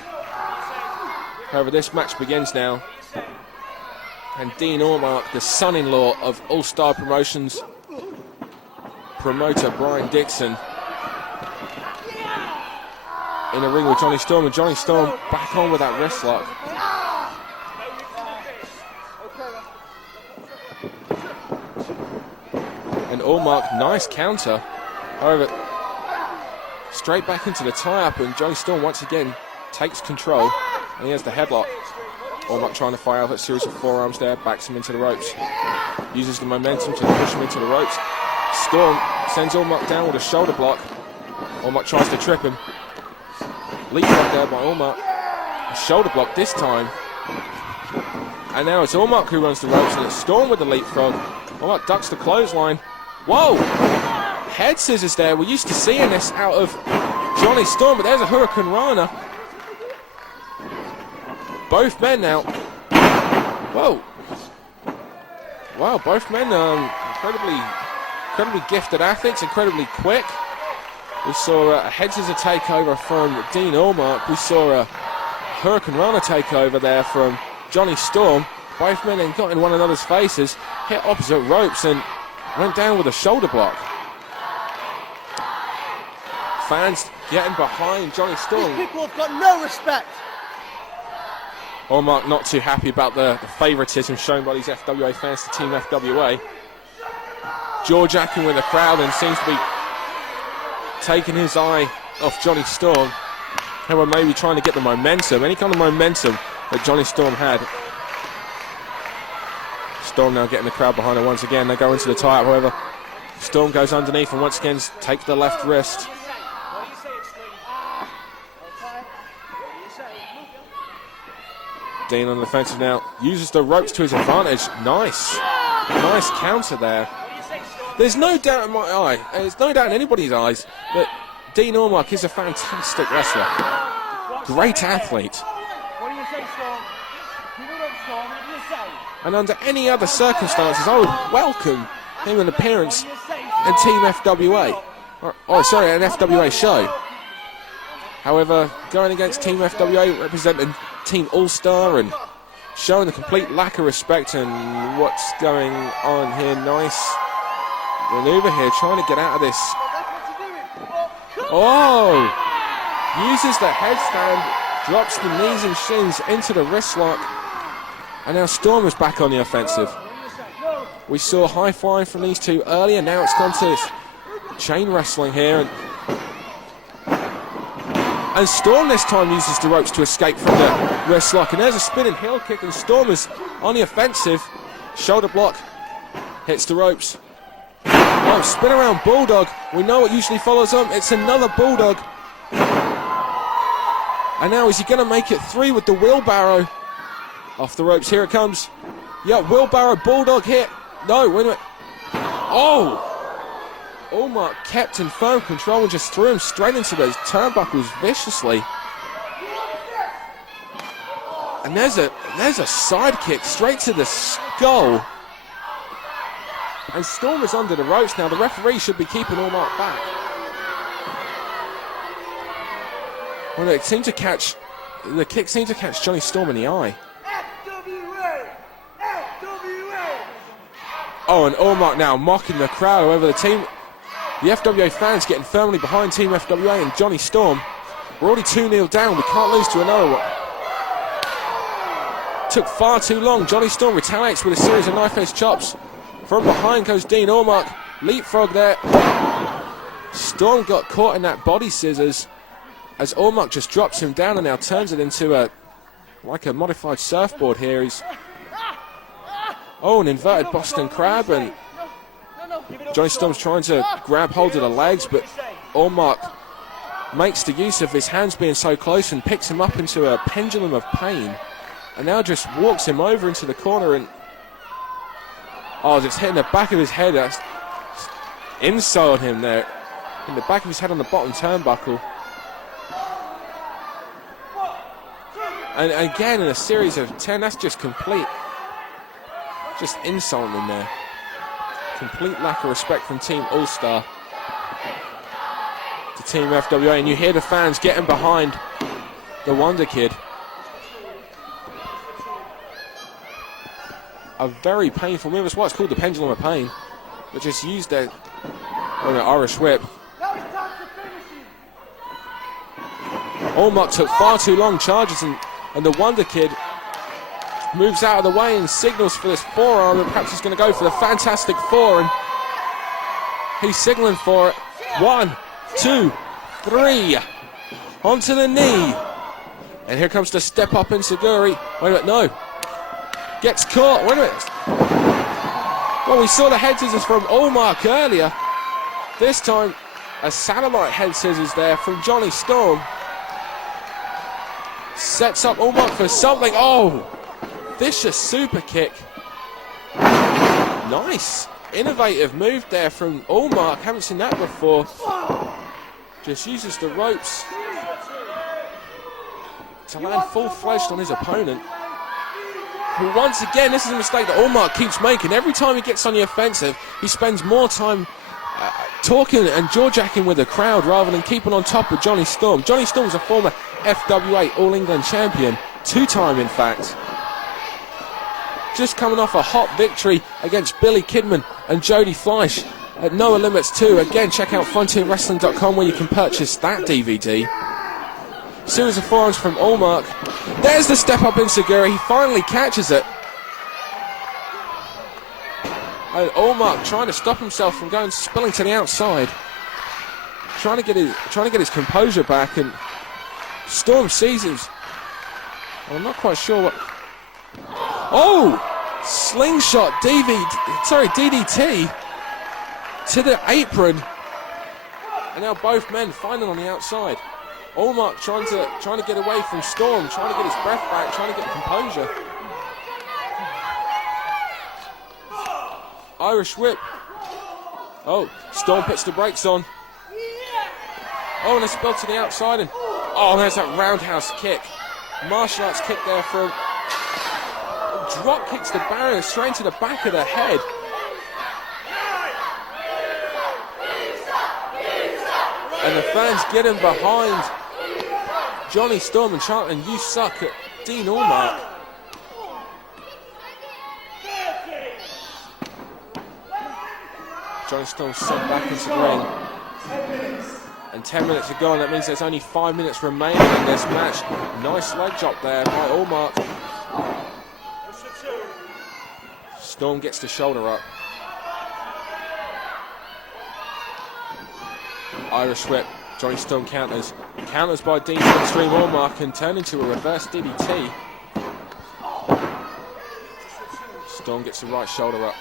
However, this match begins now. And Dean Allmark, the son-in-law of All-Star Promotions promoter Brian Dixon, in a ring with Johnny Storm, and Johnny Storm back on with that wrist lock. And Allmark, nice counter. However, straight back into the tie-up, and Johnny Storm once again takes control, and he has the headlock. Allmark trying to fire out a series of forearms there, backs him into the ropes, uses the momentum to push him into the ropes. Storm sends Allmark down with a shoulder block. Allmark tries to trip him. Leapfrog there by Allmark. A shoulder block this time. And now it's Allmark who runs the ropes, and it's Storm with the leapfrog. Allmark ducks the clothesline. Whoa! head scissors there. We're used to seeing this out of Johnny Storm, but there's a Hurricane Rana. Both men now. Whoa. Wow, both men incredibly gifted athletes, incredibly quick. We saw a head scissor takeover from Dean Allmark. We saw a Hurricane Rana takeover there from Johnny Storm. Both men then got in one another's faces, hit opposite ropes, and went down with a shoulder block. Fans getting behind Johnny Storm. These people have got no respect. Allmark not too happy about the favouritism shown by these FWA fans to Team FWA. Jaw-jacking with the crowd and seems to be taking his eye off Johnny Storm. They were maybe trying to get the momentum, any kind of momentum that Johnny Storm had. Storm now getting the crowd behind her once again. They go into the tie-up, however. Storm goes underneath and once again takes the left wrist. Dean on the defensive now. Uses the ropes to his advantage. Nice. Nice counter there. There's no doubt in my eye, there's no doubt in anybody's eyes, that Dean Allmark is a fantastic wrestler. Great athlete. What do you say, Storm? Keep it up, Storm. What do you say? And under any other circumstances, I would welcome him an appearance in Team FWA. An FWA show. However, going against Team FWA, representing Team All-Star and showing a complete lack of respect and what's going on here. Nice maneuver here, trying to get out of this. Oh! Uses the headstand, drops the knees and shins into the wrist lock. And now Storm is back on the offensive. We saw high flying from these two earlier, now it's gone to this chain wrestling here. And Storm this time uses the ropes to escape from the wrist lock. And there's a spinning heel kick, and Storm is on the offensive. Shoulder block, hits the ropes. Oh, spin around Bulldog. We know what usually follows up. It's another Bulldog. And now is he going to make it 3 with the wheelbarrow? Off the ropes, here it comes. Yeah, wheelbarrow, Bulldog hit. No, wait a minute. Oh! Allmark kept in firm control and just threw him straight into those turnbuckles viciously. And there's a side kick straight to the skull. And Storm is under the ropes now. The referee should be keeping Allmark back. Well, the kick seemed to catch Johnny Storm in the eye. Oh, and Allmark now mocking the crowd. However, the FWA fans getting firmly behind Team FWA and Johnny Storm. We're already 2-0 down. We can't lose to another one. Took far too long. Johnny Storm retaliates with a series of knife-edge chops. From behind goes Dean Allmark. Leapfrog there. Storm got caught in that body scissors as Allmark just drops him down and now turns it into a modified surfboard here. An inverted Boston Crab, and Johnny Storm's trying to grab hold of the legs, but Allmark makes the use of his hands being so close and picks him up into a pendulum of pain, and now just walks him over into the corner and just hitting the back of his head. That's inside him there, in the back of his head on the bottom turnbuckle. And again in a series of 10, that's just complete. Just insulting them there. Complete lack of respect from Team All-Star to Team FWA, and you hear the fans getting behind the Wonder Kid. A very painful move. That's why it's called the Pendulum of Pain, but just used their Irish whip. Allmark took far too long, charges, and the Wonder Kid moves out of the way and signals for this forearm, and perhaps he's going to go for the Fantastic Four, and he's signaling for it. 1, 2, 3, onto the knee, and here comes the step up Insaguri. Wait a minute, no, gets caught. Wait a minute. Well, we saw the head scissors from Allmark earlier. This time a satellite head scissors there from Johnny Storm. Sets up Allmark for something. Oh, vicious super kick. Nice. Innovative move there from Allmark. Haven't seen that before. Just uses the ropes to land full-fledged on his opponent. But once again, this is a mistake that Allmark keeps making. Every time he gets on the offensive, he spends more time talking and jaw-jacking with the crowd rather than keeping on top of Johnny Storm. Johnny Storm's a former FWA All-England champion, 2-time in fact. Just coming off a hot victory against Billy Kidman and Jody Fleisch at Noah Limits 2. Again, check out frontierwrestling.com where you can purchase that DVD. Series of forearms from Allmark. There's the step up in Segura. He finally catches it. And Allmark trying to stop himself from going spilling to the outside. Trying to get his composure back, and Storm seizes. I'm not quite sure what. Oh! Slingshot DDT to the apron. And now both men fighting on the outside. Allmark trying to get away from Storm, trying to get his breath back, trying to get composure. Irish whip. Oh, Storm puts the brakes on. Oh, and a spell to the outside, and oh, there's that roundhouse kick. Martial arts kick there from. Drop kicks the barrier straight to the back of the head. And the fans getting behind Johnny Storm and chanting, "You suck" at Dean Allmark. Johnny Storm sent back into the ring. And 10 minutes to go, and that means there's only 5 minutes remaining in this match. Nice leg drop there by Allmark. Storm gets the shoulder up. Irish whip. Johnny Storm counters. Counters by Dean Extreme Allmark and turn into a reverse DDT. Storm gets the right shoulder up.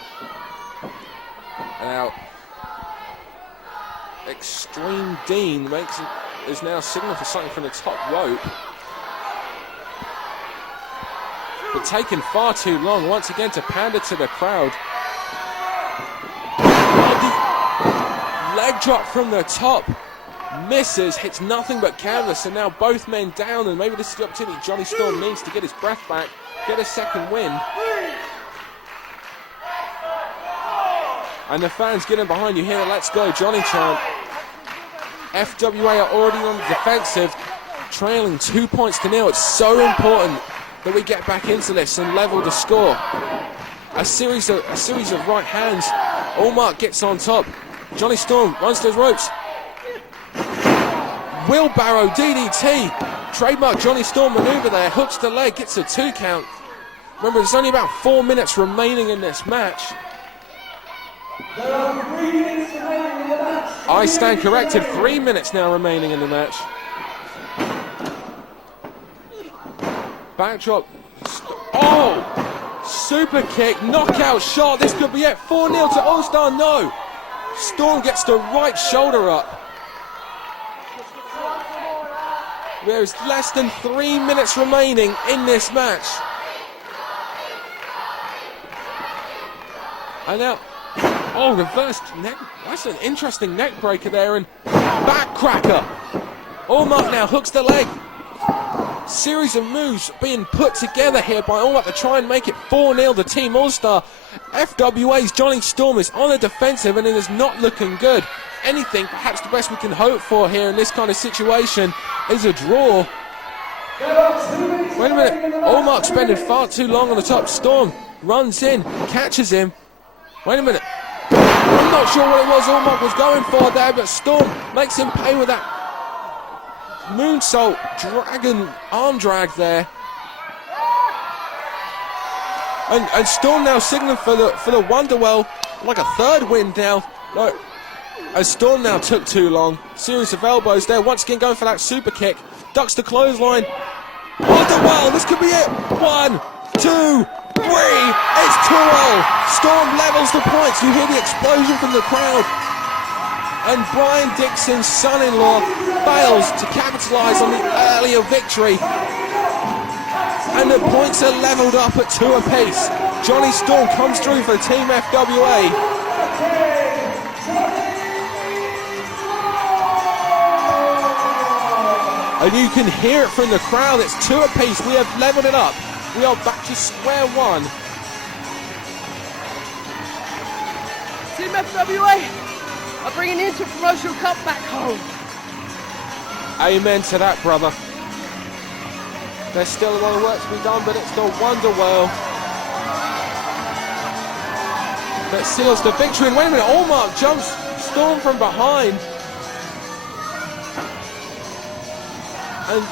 And now Extreme Dean is now signaling for something from the top rope. But taking far too long once again to pander to the crowd. Leg drop from the top. Misses, hits nothing but canvas, and now both men down, and maybe this is the opportunity Johnny Storm needs to get his breath back, get a second win. And the fans getting behind you here, "Let's go Johnny" chant. FWA are already on the defensive, trailing 2 points to nil. It's so important that we get back into this and level the score. A series of right hands. Allmark gets on top. Johnny Storm runs those ropes. Wheelbarrow DDT. Trademark Johnny Storm maneuver there. Hooks the leg, gets a 2 count. Remember, there's only about 4 minutes remaining in this match. There are 3 minutes remaining in the match. I stand corrected. 3 minutes now remaining in the match. Backdrop. Oh! Super kick. Knockout shot. This could be it. 4-0 to All Star. No. Storm gets the right shoulder up. There's less than 3 minutes remaining in this match. And now, oh, reversed neck. That's an interesting neck breaker there, and back cracker. Allmark now hooks the leg. Series of moves being put together here by Allmark to try and make it 4-0 to Team All-Star. FWA's Johnny Storm is on the defensive, and it is not looking good. Anything, perhaps the best we can hope for here in this kind of situation, is a draw. Wait a minute, Allmark spending far too long on the top. Storm runs in, catches him. Wait a minute, I'm not sure what it was Allmark was going for there, but Storm makes him pay with that moonsault dragon arm drag there. And Storm now signaling for the Wonderwell, like a third win now. No, as Storm now took too long. Series of elbows there, once again going for that super kick. Ducks the clothesline. Wonderwell, this could be it. 1, 2, 3, it's 2-0. Storm levels the points. You hear the explosion from the crowd. And Brian Dixon's son-in-law fails to capitalise on the earlier victory. And the points are levelled up at 2 apiece. Johnny Storm comes through for Team FWA. And you can hear it from the crowd. It's 2 apiece. We have leveled it up. We are back to square one. Team FWA are bringing the Interpromotional Cup back home. Amen to that, brother. There's still a lot of work to be done, but it's the Wonder Whale that seals the victory. And wait a minute, Allmark jumps Storm from behind.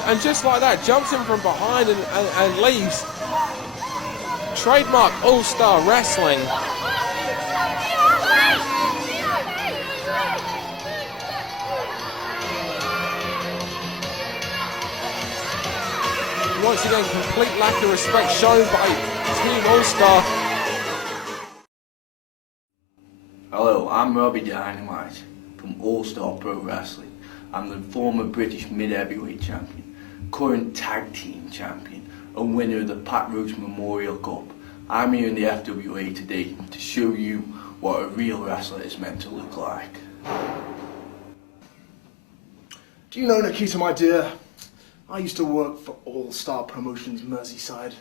And just like that, jumps him from behind and leaves. Trademark All-Star Wrestling. Once again, complete lack of respect shown by Team All-Star. Hello, I'm Robbie Dynamite from All-Star Pro Wrestling. I'm the former British Mid-Heavyweight Champion, current Tag Team Champion, and winner of the Pat Roach Memorial Cup. I'm here in the FWA today to show you what a real wrestler is meant to look like. Do you know, Nikita, my dear, I used to work for All-Star Promotions Merseyside,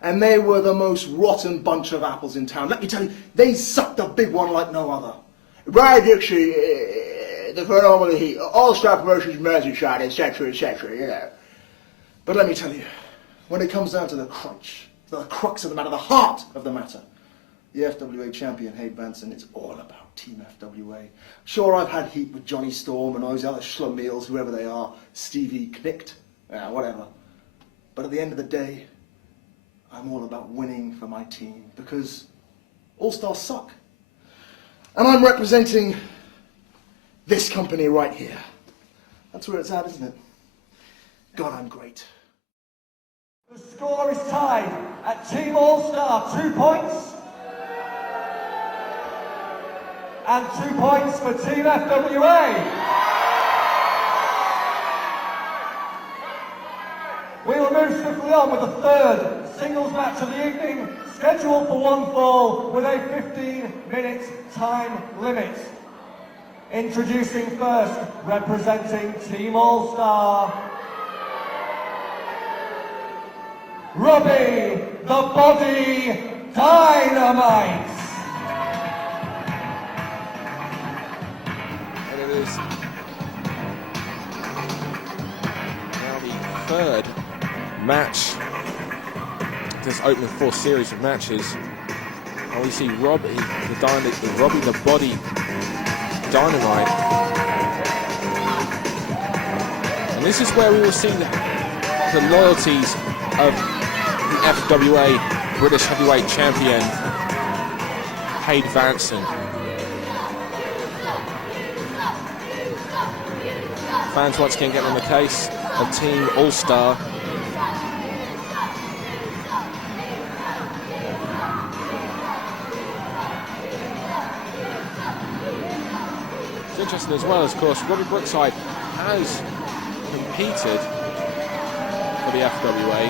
and they were the most rotten bunch of apples in town. Let me tell you, they sucked a big one like no other. Right, Dixie, the phenomenal All-Star Promotions Merseyside, etc., you know. But let me tell you, when it comes down to the crux of the matter, the heart of the matter, the FWA champion, Hade Vanson, it's all about Team FWA. Sure, I've had heat with Johnny Storm and all those other schlummeals, whoever they are, Stevie, Knicked, whatever. But at the end of the day, I'm all about winning for my team, because All-Stars suck. And I'm representing this company right here. That's where it's at, isn't it? God, I'm great. The score is tied at Team All-Star, 2 points. And 2 points for Team FWA. We will move swiftly on with the third singles match of the evening, scheduled for one fall with a 15-minute time limit. Introducing first, representing Team All-Star, Robbie the Body Dynamite. And it is now the third match, this opening 4 series of matches. And we see Robbie the Body Dynamite. And this is where we will see the loyalties of the FWA British Heavyweight Champion, Hade Vanson. Fans once again getting on the case of Team All-Star. It's interesting as well, of course, Robbie Brookside has competed for the FWA.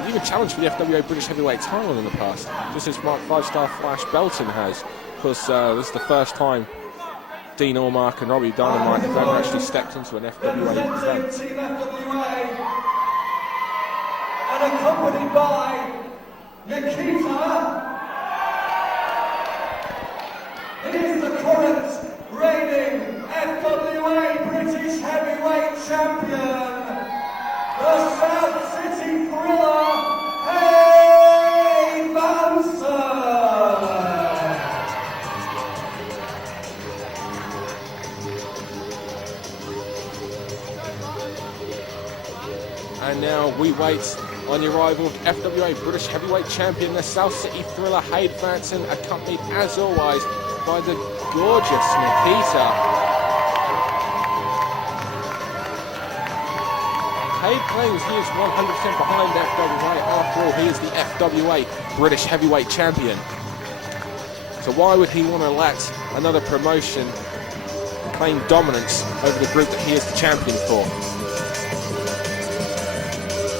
He's even challenged for the FWA British Heavyweight title in the past, just as Mark 5-star Flash Belton has. Of course, this is the first time Dean Allmark and Robbie Dynamite have ever actually stepped into an FWA event. Team FWA, and accompanied by Nikita. He is the current reigning FWA British Heavyweight Champion, the South City Thriller, Hade Vanson. And now we wait on the arrival of FWA British Heavyweight Champion, the South City Thriller, Hade Vanson, accompanied as always by the gorgeous Nikita. Hade claims he is 100% behind FWA. After all, he is the FWA British Heavyweight Champion. So why would he want to let another promotion claim dominance over the group that he is the champion for?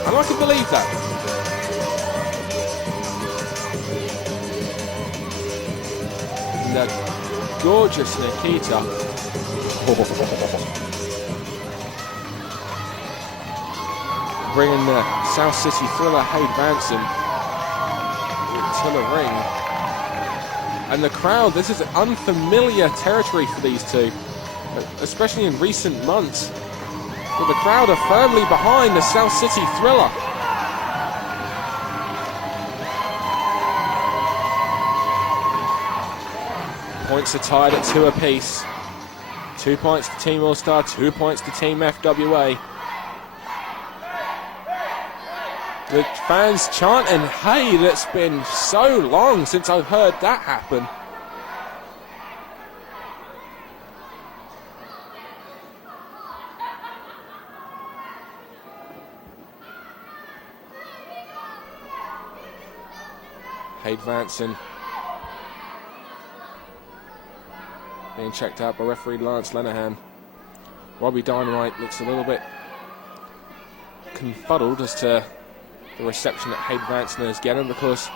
And I can believe that. And the gorgeous Nikita. bringing the South City thriller Hade Vanson to the ring. And the crowd, this is unfamiliar territory for these two, especially in recent months. But the crowd are firmly behind the South City thriller. Points are tied at 2 apiece. 2 points to Team All-Star, 2 points to Team FWA. The fans chanting, "Hey!" It's been so long since I've heard that happen. Hade Vanson being checked out by referee Lance Lenahan. Robbie Dynamite looks a little bit confuddled as to the reception that Hade Vanson is getting, because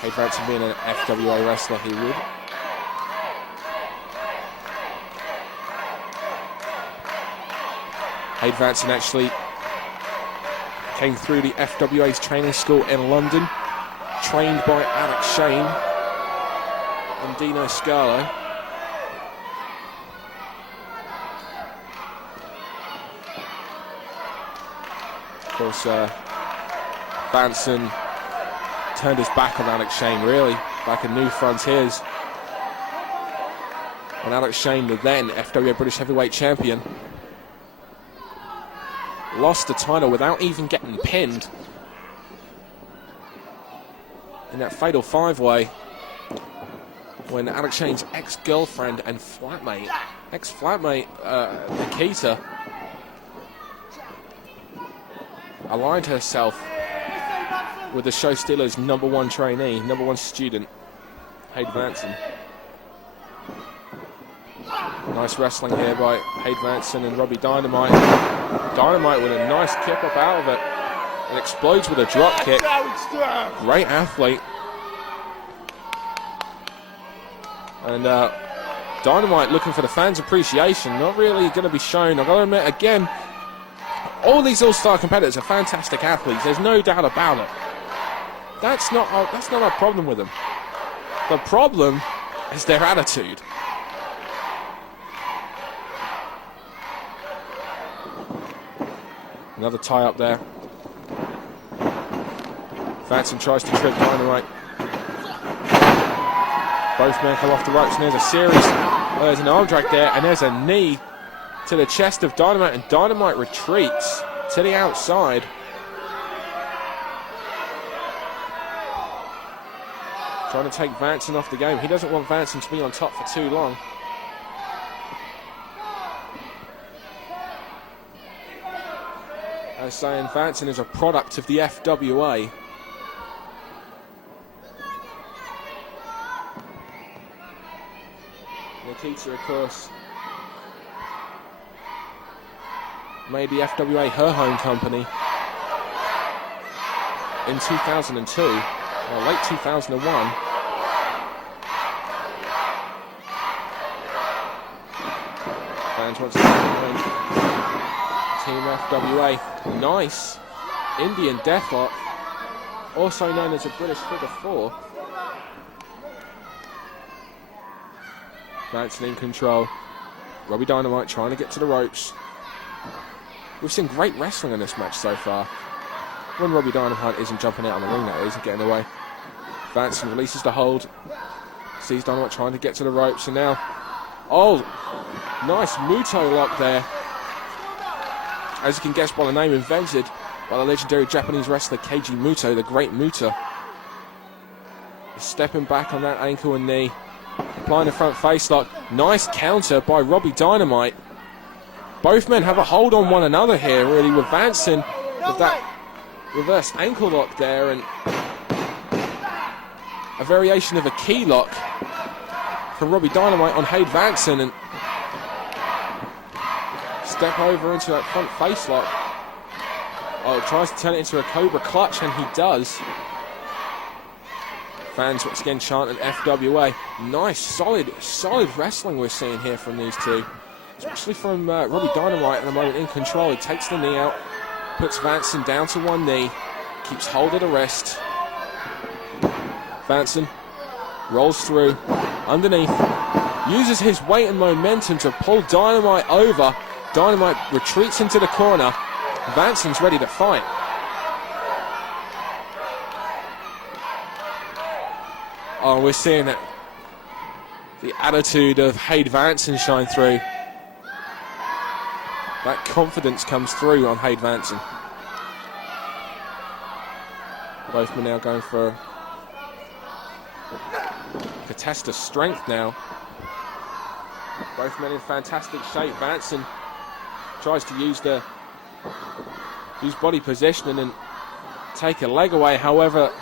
Hade Vanson being an FWA wrestler, he would. Hade Vanson actually came through the FWA's training school in London, trained by Alex Shane and Dino Scarlo. Of course, Vanson turned his back on Alex Shane, really, back in New Frontiers. And Alex Shane, the then FWA British Heavyweight Champion, lost the title without even getting pinned in that fatal 5-way when Alex Shane's ex-girlfriend and ex-flatmate Nikita aligned herself with the show stealer's #1 trainee, #1 student, Hade Vanson. Nice wrestling here by Hade Vanson and Robbie Dynamite. Dynamite with a nice kick up out of it. It explodes with a drop kick. Great athlete. And Dynamite looking for the fans' appreciation. Not really going to be shown. I've got to admit, again, all these all-star competitors are fantastic athletes. There's no doubt about it. That's not our problem with them. The problem is their attitude. Another tie-up there. Vanson tries to trip Dynamite. Both men come off the ropes, and there's a series. There's an arm drag there, and there's a knee to the chest of Dynamite, and Dynamite retreats to the outside. Trying to take Vanson off the game. He doesn't want Vanson to be on top for too long. As saying, Vanson is a product of the FWA. Nikita, of course, made the FWA her home company in 2002, or late 2001. Fans once again, Team FWA. Nice Indian deathlock, also known as a British figure 4. Vanson in control. Robbie Dynamite trying to get to the ropes. We've seen great wrestling in this match so far. When Robbie Dynamite isn't jumping out on the ring, that isn't getting away. Vanson releases the hold. Sees Dynamite trying to get to the ropes, and now, oh, nice Muto lock there. As you can guess by the name invented by the legendary Japanese wrestler Keiji Muto, the Great Muta. Stepping back on that ankle and knee. Applying the front face lock. Nice counter by Robbie Dynamite. Both men have a hold on one another here, really, with Vanson with that reverse ankle lock there, and a variation of a key lock from Robbie Dynamite on Hade Vanson, and step over into that front face lock. Oh, tries to turn it into a Cobra clutch, and he does. Fans once again chanting FWA. Nice, solid wrestling we're seeing here from these two. Especially from Robbie Dynamite at the moment in control. He takes the knee out, puts Vanson down to one knee, keeps hold of the wrist. Vanson rolls through, underneath, uses his weight and momentum to pull Dynamite over. Dynamite retreats into the corner. Vanson's ready to fight. Oh, we're seeing that the attitude of Hade Vanson shine through. That confidence comes through on Hade Vanson. Both men now going for a test of strength now. Both men in fantastic shape. Vanson tries to use body positioning and take a leg away. However,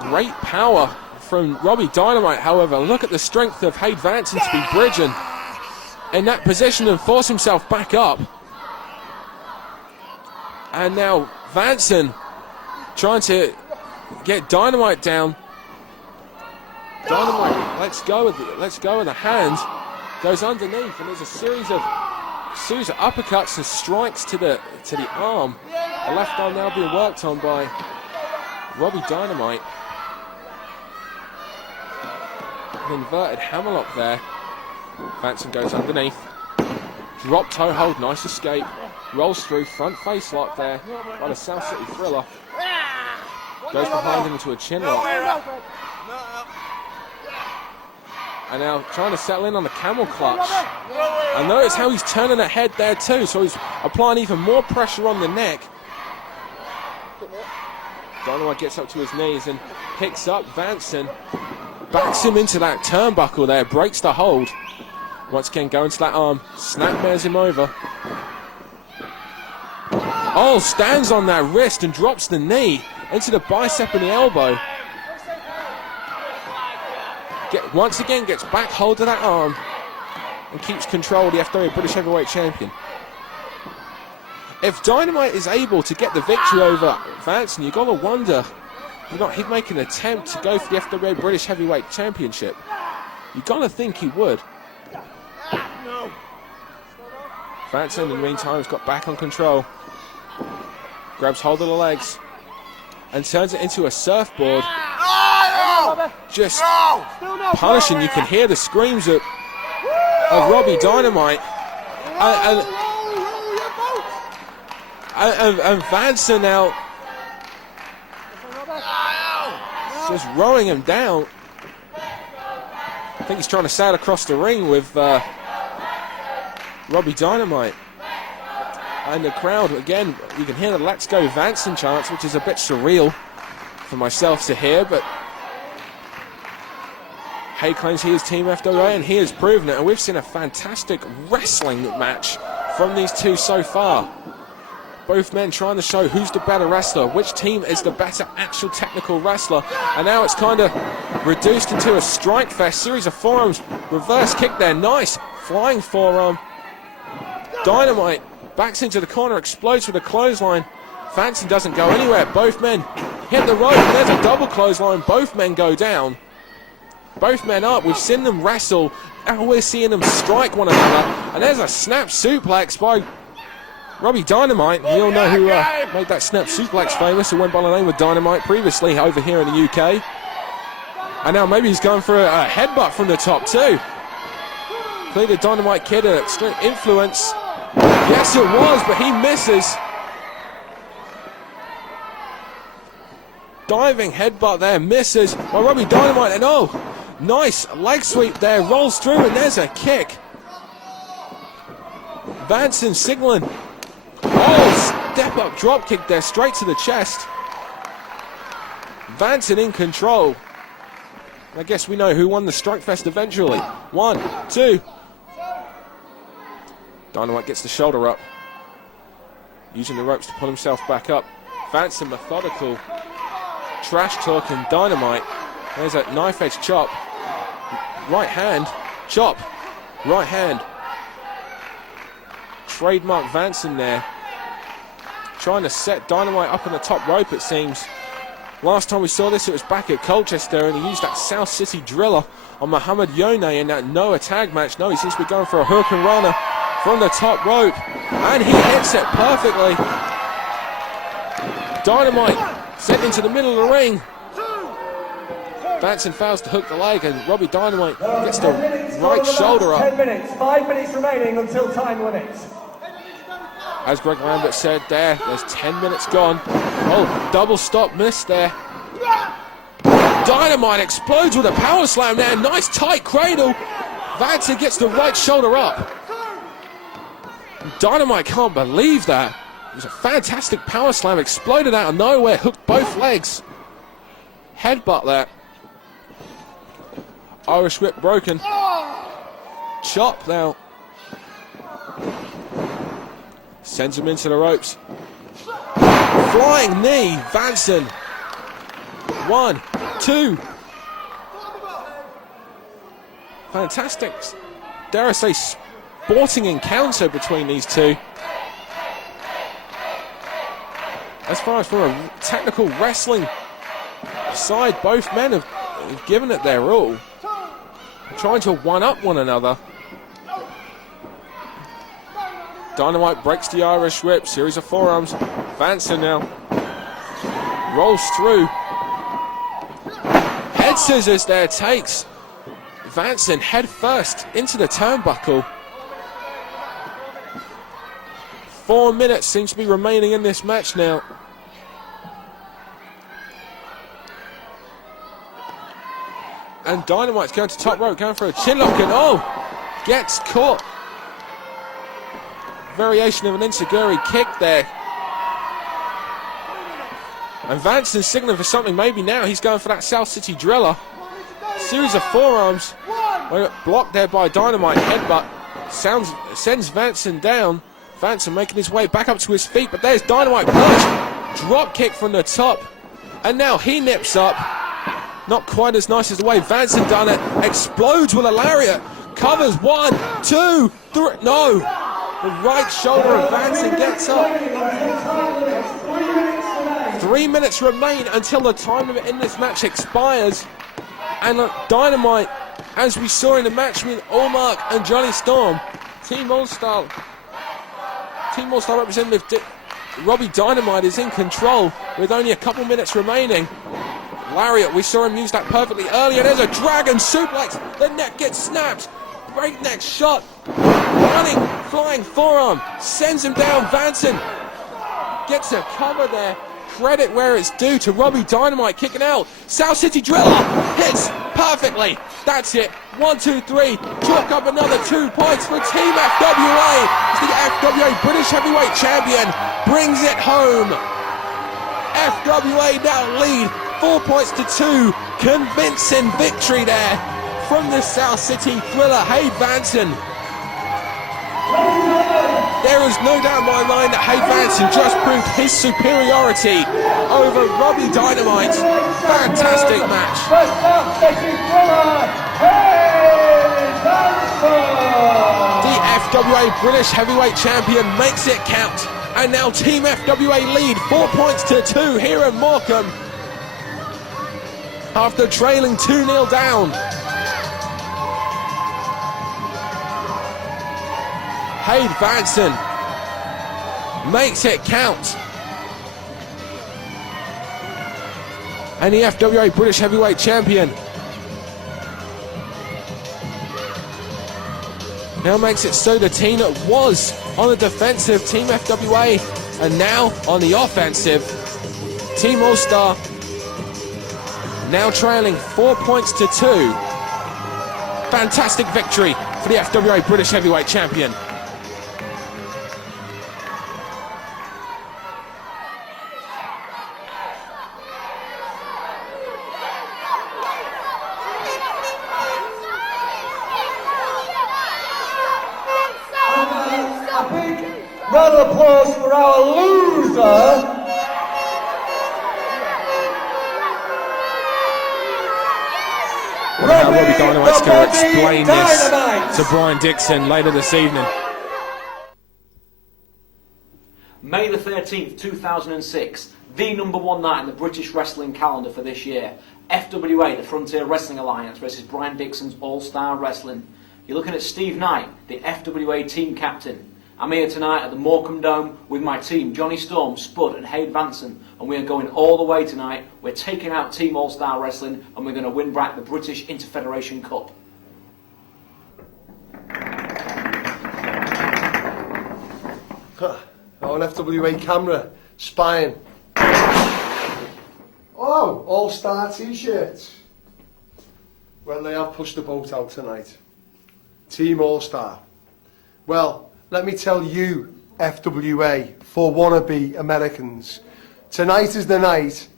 great power from Robbie Dynamite. However, look at the strength of Hade Vanson to be bridging in that position and force himself back up. And now Vanson trying to get Dynamite down. Dynamite lets go of the hand, goes underneath, and there's a series of uppercuts and strikes to the arm. The left arm now being worked on by Robbie Dynamite. An inverted hammerlock there. Vanson goes underneath. Drop toe hold, nice escape. Rolls through, front face lock there by the South City Thriller. Goes behind him into a chin lock. And now trying to settle in on the camel clutch. And notice how he's turning the head there too, so he's applying even more pressure on the neck. Dynamite gets up to his knees and picks up Vanson. Backs him into that turnbuckle there, breaks the hold. Once again, going to that arm, snapmares him over. Oh, stands on that wrist and drops the knee into the bicep and the elbow. Once again, gets back hold of that arm and keeps control of the FWA British Heavyweight Champion. If Dynamite is able to get the victory over Vanson, you've got to wonder he'd make an attempt to go for the FWA British Heavyweight Championship. You've got to think he would. Vanson, in the meantime, has got back on control. Grabs hold of the legs and turns it into a surfboard. Just punishing. You can hear the screams of Robbie Dynamite. And Vanson now just rowing him down. I think he's trying to sail across the ring with Robbie Dynamite. And the crowd, again, you can hear the Let's Go Vanson chants, which is a bit surreal for myself to hear, but Hade claims he is Team FWA, and he has proven it, and we've seen a fantastic wrestling match from these two so far. Both men trying to show who's the better wrestler, which team is the better actual technical wrestler, and now it's kind of reduced into a strike fest, series of forearms, reverse kick there, nice, flying forearm. Dynamite backs into the corner, explodes with a clothesline. Vanson doesn't go anywhere, both men hit the rope, and there's a double clothesline, both men go down. Both men up, we've seen them wrestle, now we're seeing them strike one another, and there's a snap suplex by Robbie Dynamite. We all know who made that snap suplex famous, who went by the name of Dynamite previously over here in the UK. And now maybe he's going for a headbutt from the top too. Clearly Dynamite Kid, an extreme influence. Yes it was, but he misses. Diving headbutt there, misses by Robbie Dynamite, and oh, nice leg sweep there, rolls through, and there's a kick. Vanson signaling. Oh, step up drop kick there, straight to the chest. Vanson in control. I guess we know who won the Strike Fest eventually. 1, 2. Dynamite gets the shoulder up, using the ropes to pull himself back up. Vanson methodical, trash talking Dynamite. There's a knife edge chop. Right hand, chop, right hand. Trademark Vanson there. Trying to set Dynamite up on the top rope, it seems. Last time we saw this, it was back at Colchester, and he used that South City driller on Muhammad Yone in that Noah tag match. No, he seems to be going for a hook and runner from the top rope, and he hits it perfectly. Dynamite sent into the middle of the ring. Vanson fails to hook the leg, and Robbie Dynamite gets the right shoulder up. 10 minutes, 5 minutes remaining until time limit. As Greg Lambert said there's 10 minutes gone. Oh, double stop miss there. Dynamite explodes with a power slam there. Nice tight cradle. Vanson gets the right shoulder up. Dynamite can't believe that. It was a fantastic power slam, exploded out of nowhere, hooked both legs. Headbutt there. Irish whip broken. Chop now. Sends him into the ropes. Flying knee, Vanson. 1, 2. Fantastic, dare I say, sporting encounter between these two. As far as from a technical wrestling side, both men have given it their all, trying to one-up one another. Dynamite breaks the Irish whip, series of forearms. Vanson now rolls through. Head scissors there, takes Vanson head first into the turnbuckle. 4 minutes seems to be remaining in this match now. And Dynamite's going to top rope, going for a chin lock, and gets caught. Variation of an enziguri kick there. And Vanson's signaling for something. Maybe now he's going for that South City Driller. Series of forearms. Blocked there by Dynamite. Headbutt sends Vanson down. Vanson making his way back up to his feet, but there's Dynamite punch. Drop kick from the top. And now he nips up. Not quite as nice as the way Vanson done it. Explodes with a lariat. Covers 1, 2, 3. No. The right shoulder of Vanson gets up. 3 minutes remain until the time limit in this match expires. And Dynamite, as we saw in the match with Allmark and Johnny Storm, Team All-Star representative Robbie Dynamite is in control with only a couple minutes remaining. Lariat, we saw him use that perfectly earlier. There's a dragon suplex. The neck gets snapped. Breakneck shot. Running, flying forearm. Sends him down. Vanson gets a cover there. Credit where it's due to Robbie Dynamite kicking out. South City Driller hits perfectly. That's it. 1, 2, 3. Chalk up another 2 points for Team FWA. The FWA British Heavyweight Champion brings it home. FWA now lead 4 points to 2. Convincing victory there from the South City Thriller, Hade Vanson. There is no doubt in my mind that Hade Vanson just proved his superiority over Robbie Dynamite. Fantastic match. The South City Thriller, Hade Vanson. The FWA British Heavyweight Champion makes it count. And now Team FWA lead 4 points to 2 here in Morecambe. After trailing 2-0 down. Hade Vanson makes it count. And the FWA British Heavyweight Champion now makes it so the team that was on the defensive, Team FWA, and now on the offensive, Team All-Star, now trailing 4 points to 2. Fantastic victory for the FWA British Heavyweight Champion. Round of applause for our loser. Now Robbie Dynamite's going to explain this to Brian Dixon later this evening. May the 13th, 2006, the #1 night in the British wrestling calendar for this year. FWA, the Frontier Wrestling Alliance, versus Brian Dixon's All-Star Wrestling. You're looking at Steve Knight, the FWA team captain, I'm here tonight at the Morecambe Dome with my team, Johnny Storm, Spud and Hade Vanson, and we are going all the way tonight. We're taking out Team All-Star Wrestling and we're going to win back the British Interfederation Cup. Oh, an FWA camera, spying. Oh, All-Star t-shirts. Well, they have pushed the boat out tonight. Team All-Star. Well, let me tell you, FWA, for wannabe Americans, tonight is the night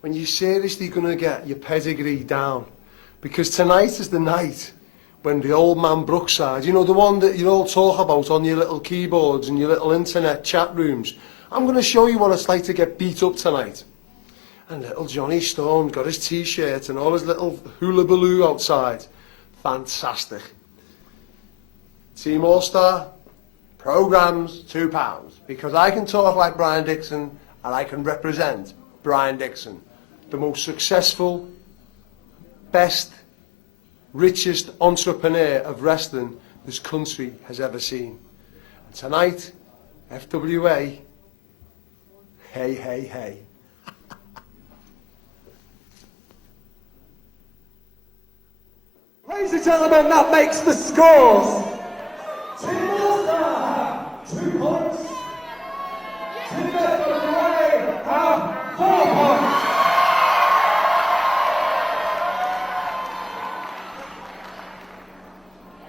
when you're seriously going to get your pedigree down. Because tonight is the night when the old man Brookside, you know, the one that you all talk about on your little keyboards and your little internet chat rooms, I'm going to show you what it's like to get beat up tonight. And little Johnny Storm got his t-shirt and all his little hula baloo outside. Fantastic. Team All-Star, programs £2, because I can talk like Brian Dixon and I can represent Brian Dixon, the most successful, best, richest entrepreneur of wrestling this country has ever seen. And tonight, FWA, hey, hey, hey. Ladies and gentlemen, that makes the scores. Team All-Star, 2 points. Team FWA have 4 points.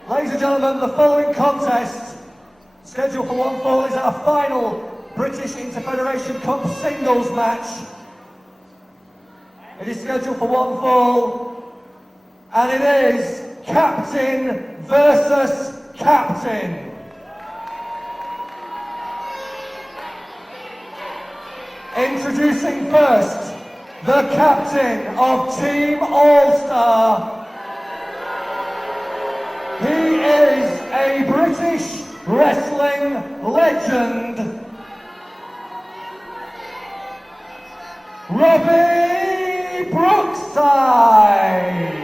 Ladies and gentlemen, the following contest, scheduled for one fall, is our final British Interfederation Cup singles match. It is scheduled for one fall, and it is Captain versus Captain. Introducing first, the captain of Team All-Star. He is a British wrestling legend, Robbie Brookside.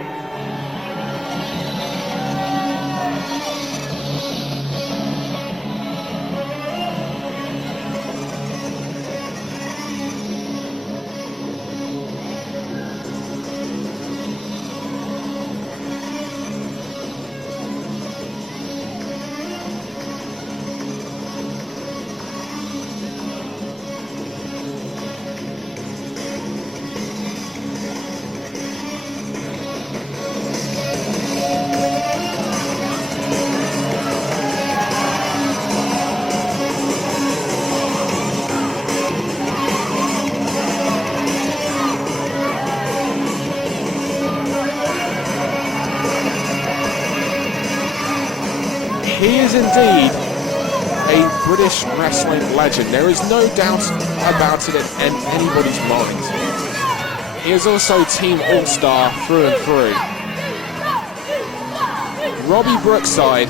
He is indeed a British wrestling legend. There is no doubt about it in anybody's mind. He is also Team All-Star through and through. Robbie Brookside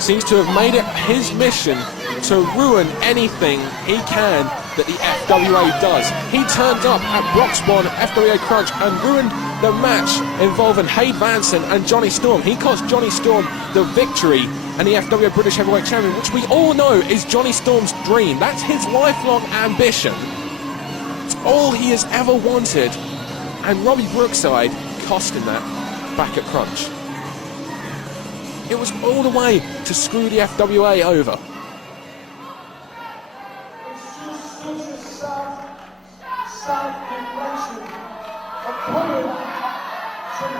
seems to have made it his mission to ruin anything he can that the FWA does. He turned up at Broxbourne FWA Crunch and ruined the match involving Hade Vanson and Johnny Storm. He cost Johnny Storm the victory and the FWA British Heavyweight Champion, which we all know is Johnny Storm's dream. That's his lifelong ambition. It's all he has ever wanted, and Robbie Brookside cost him that back at Crunch. It was all the way to screw the FWA over.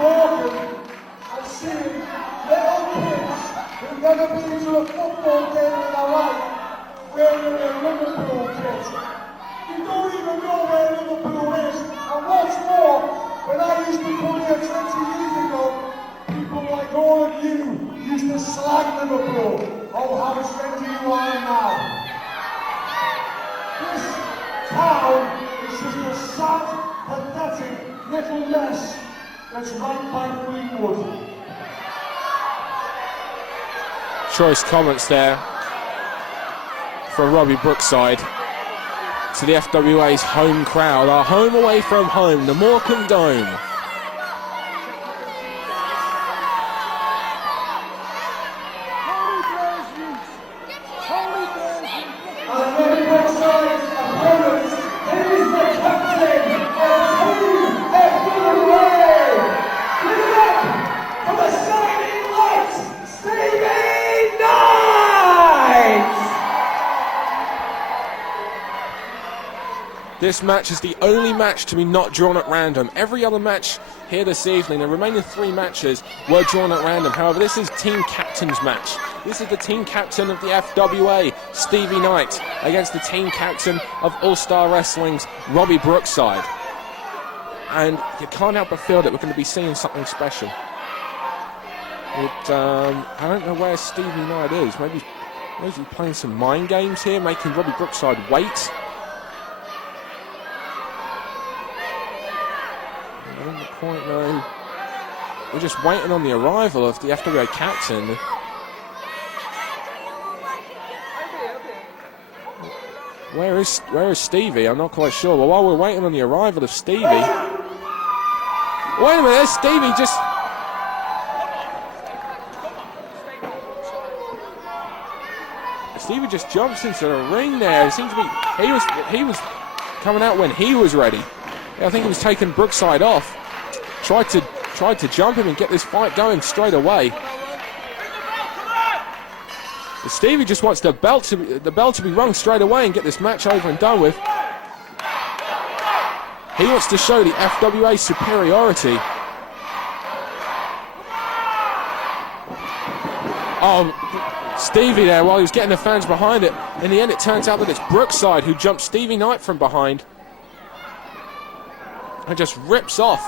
I've seen little kids who've never been to a football game in their life wearing a Liverpool kit. You don't even know where Liverpool is. And what's more, when I used to come here 20 years ago, people like all of you used to slag Liverpool. Oh, how trendy you are now. This town is just a sad, pathetic little mess. That's right by Fleetwood. Choice comments there from Robbie Brookside to the FWA's home crowd, our home away from home, the Morecambe Dome. This match is the only match to be not drawn at random. Every other match here this evening, the remaining 3 matches, were drawn at random. However, this is team captain's match. This is the team captain of the FWA, Stevie Knight, against the team captain of All Star Wrestling's Robbie Brookside. And you can't help but feel that we're going to be seeing something special. I don't know where Stevie Knight is. Maybe he's playing some mind games here, making Robbie Brookside wait. I don't quite know. We're just waiting on the arrival of the FWA captain. Where is Stevie? I'm not quite sure. Well, while we're waiting on the arrival of Stevie... Wait a minute, there's Stevie just... Stevie just jumps into the ring there. It seems to be... He was coming out when he was ready. I think he was taking Brookside off. Tried to jump him and get this fight going straight away. But Stevie just wants the bell to be rung straight away and get this match over and done with. He wants to show the FWA superiority. Oh, Stevie there while he was getting the fans behind it. In the end, it turns out that it's Brookside who jumped Stevie Knight from behind and just rips off.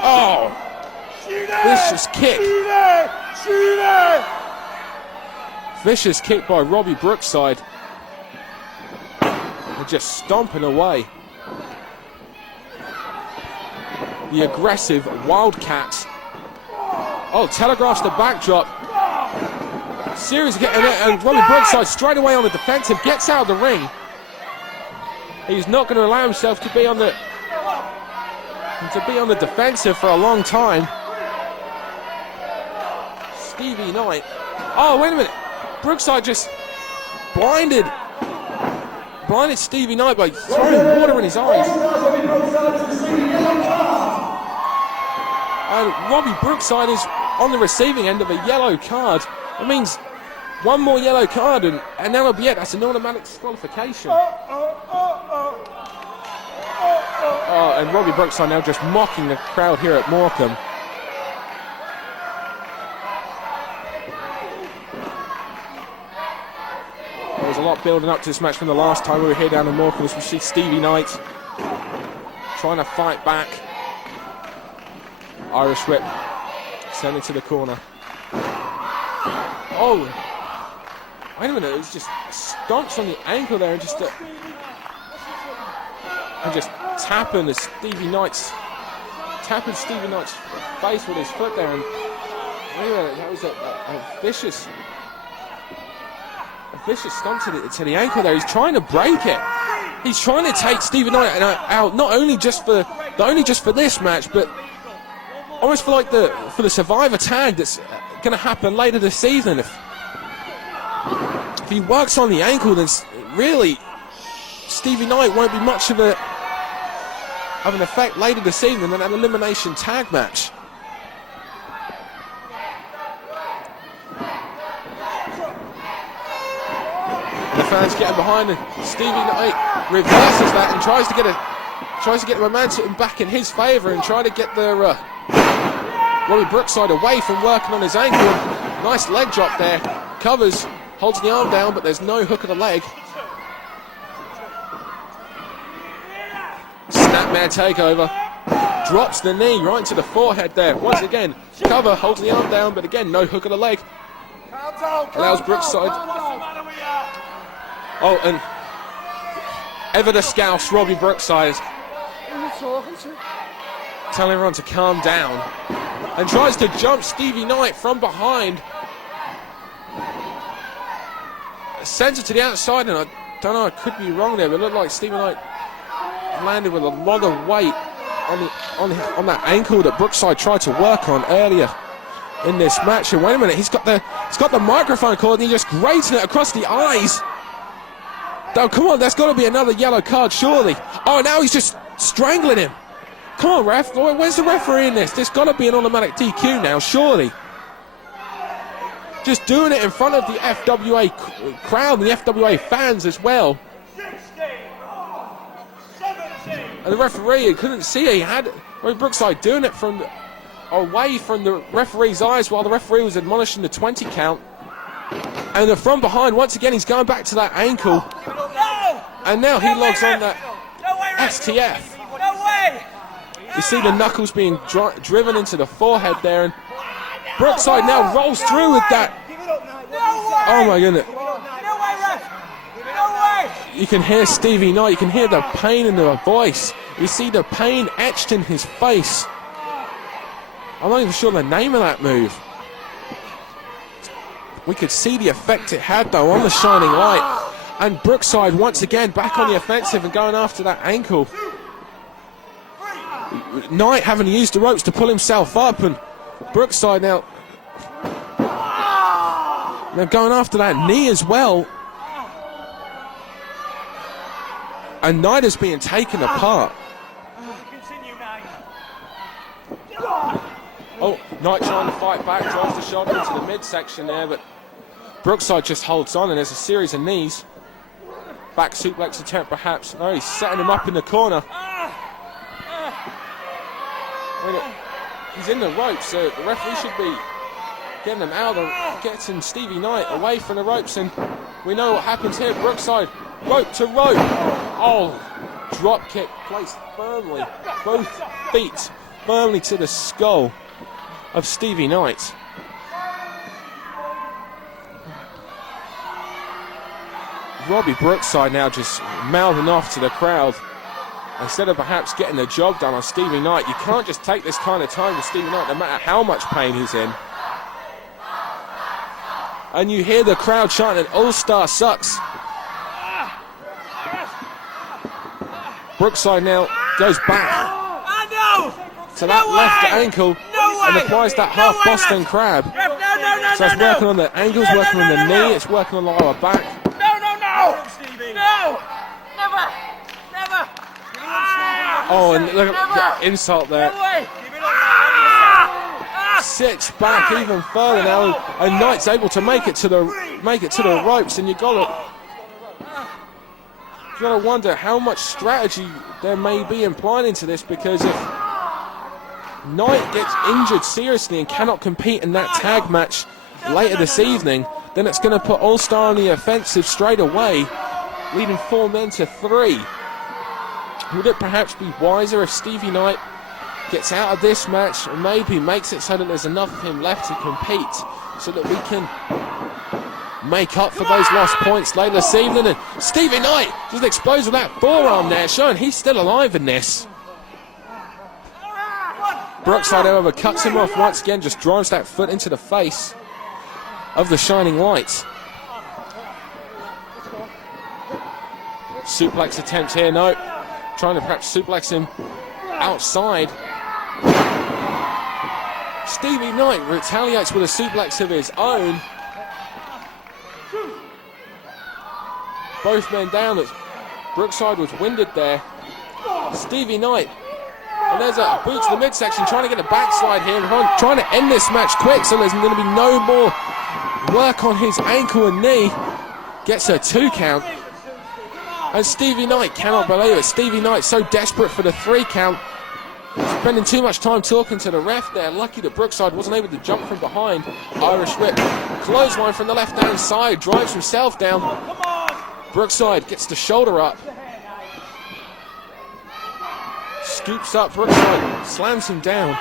Oh, vicious kick. Vicious kick by Robbie Brookside. And just stomping away. The aggressive Wildcats. Oh, telegraphs the backdrop. Series of and Robbie Brookside straight away on the defensive, gets out of the ring. He's not going to allow himself to be on the defensive for a long time. Stevie Knight. Oh, wait a minute. Brookside just blinded Stevie Knight by throwing water in his eyes. And Robbie Brookside is on the receiving end of a yellow card. It means one more yellow card and that'll be it. That's an automatic disqualification. Oh, and Robbie Brookside now just mocking the crowd here at Morecambe. There was a lot building up to this match from the last time we were here down in Morecambe, as we see Stevie Knight trying to fight back. Irish whip, send it to the corner. Oh, wait a minute, it was just stomps on the ankle there and just tapping Stevie Knight's face with his foot there, and wait a minute, that was a vicious stomp to the ankle there. He's trying to break it. He's trying to take Stevie Knight out, not only just for this match, but almost for the Survivor tag that's going to happen later this season. If he works on the ankle, then really Stevie Knight won't be much of an effect later this evening in an elimination tag match. The fans getting behind, and Stevie Knight reverses that and tries to get the momentum back in his favour and try to get the Robbie Brookside away from working on his ankle. Nice leg drop there. Covers, holds the arm down, but there's no hook of the leg. Snapmare takeover. Drops the knee right into the forehead there. Once again, cover, holds the arm down, but again, no hook of the leg. Allows Brookside. Oh, and ever the scouse, Robbie Brookside. Telling everyone to calm down. And tries to jump Stevie Knight from behind. Sends it to the outside, and I don't know, I could be wrong there, but it looked like Stevie Knight landed with a lot of weight on that ankle that Brookside tried to work on earlier in this match. And wait a minute, he's got the microphone cord, and he just grating it across the eyes. Oh, come on, there's got to be another yellow card, surely. Oh, now he's just strangling him. Come on, ref. Where's the referee in this? There's got to be an automatic DQ now, surely. just doing it in front of the FWA crowd and the FWA fans as well. 16, 17. And the referee couldn't see. He had Robbie Brookside doing it from away from the referee's eyes while the referee was admonishing the 20 count. And from behind, once again, he's going back to that ankle. And now he logs on that STF. No way! You see the knuckles being driven into the forehead there, and Brookside now rolls through with that. Oh my goodness. No way, ref! No way! You can hear Stevie Knight, you can hear the pain in the voice. You see the pain etched in his face. I'm not even sure the name of that move. We could see the effect it had though on the Shining Light. And Brookside once again back on the offensive and going after that ankle. Knight having to use the ropes to pull himself up, and Brookside now going after that knee as well. And Knight is being taken apart. Oh, Knight trying to fight back, drives the shoulder into the midsection there, but Brookside just holds on, and there's a series of knees. Back suplex attempt perhaps. No, he's setting him up in the corner. He's in the ropes, so the referee should be getting him out of, getting Stevie Knight away from the ropes, and we know what happens here. Brookside, rope to rope. Oh, drop kick placed firmly, both feet firmly to the skull of Stevie Knight. Robbie Brookside now just mouthing off to the crowd. Instead of perhaps getting the job done on Stevie Knight, you can't just take this kind of time with Stevie Knight no matter how much pain he's in. And you hear the crowd chanting, All Star sucks. Brookside now goes back to that left ankle and applies that half Boston crab. So it's working on the ankles, working on the knee, it's working on the lower back. Oh, and look at the insult there. Sits back even further now, and Knight's able to make it to the ropes, and you gotta wonder how much strategy there may be implied into this, because if Knight gets injured seriously and cannot compete in that tag match later this evening, then it's going to put All Star on the offensive straight away, leading 4 men to 3. Would it perhaps be wiser if Stevie Knight gets out of this match and maybe makes it so that there's enough of him left to compete, so that we can make up for those lost points later this evening? And Stevie Knight just explodes with that forearm there, showing he's still alive in this. Brookside, however, cuts him off once again, just drives that foot into the face of the Shining Light. Suplex attempt here, no. Trying to perhaps suplex him outside. Stevie Knight retaliates with a suplex of his own. Both men down. Brookside was winded there. Stevie Knight. And there's a boot to the midsection, trying to get a backslide here, trying to end this match quick so there's going to be no more work on his ankle and knee. Gets a 2 count. And Stevie Knight cannot believe it. Stevie Knight so desperate for the 3 count. Spending too much time talking to the ref there. Lucky that Brookside wasn't able to jump from behind. Irish whip. Clothesline from the left-hand side. Drives himself down. Brookside gets the shoulder up. Scoops up Brookside. Slams him down.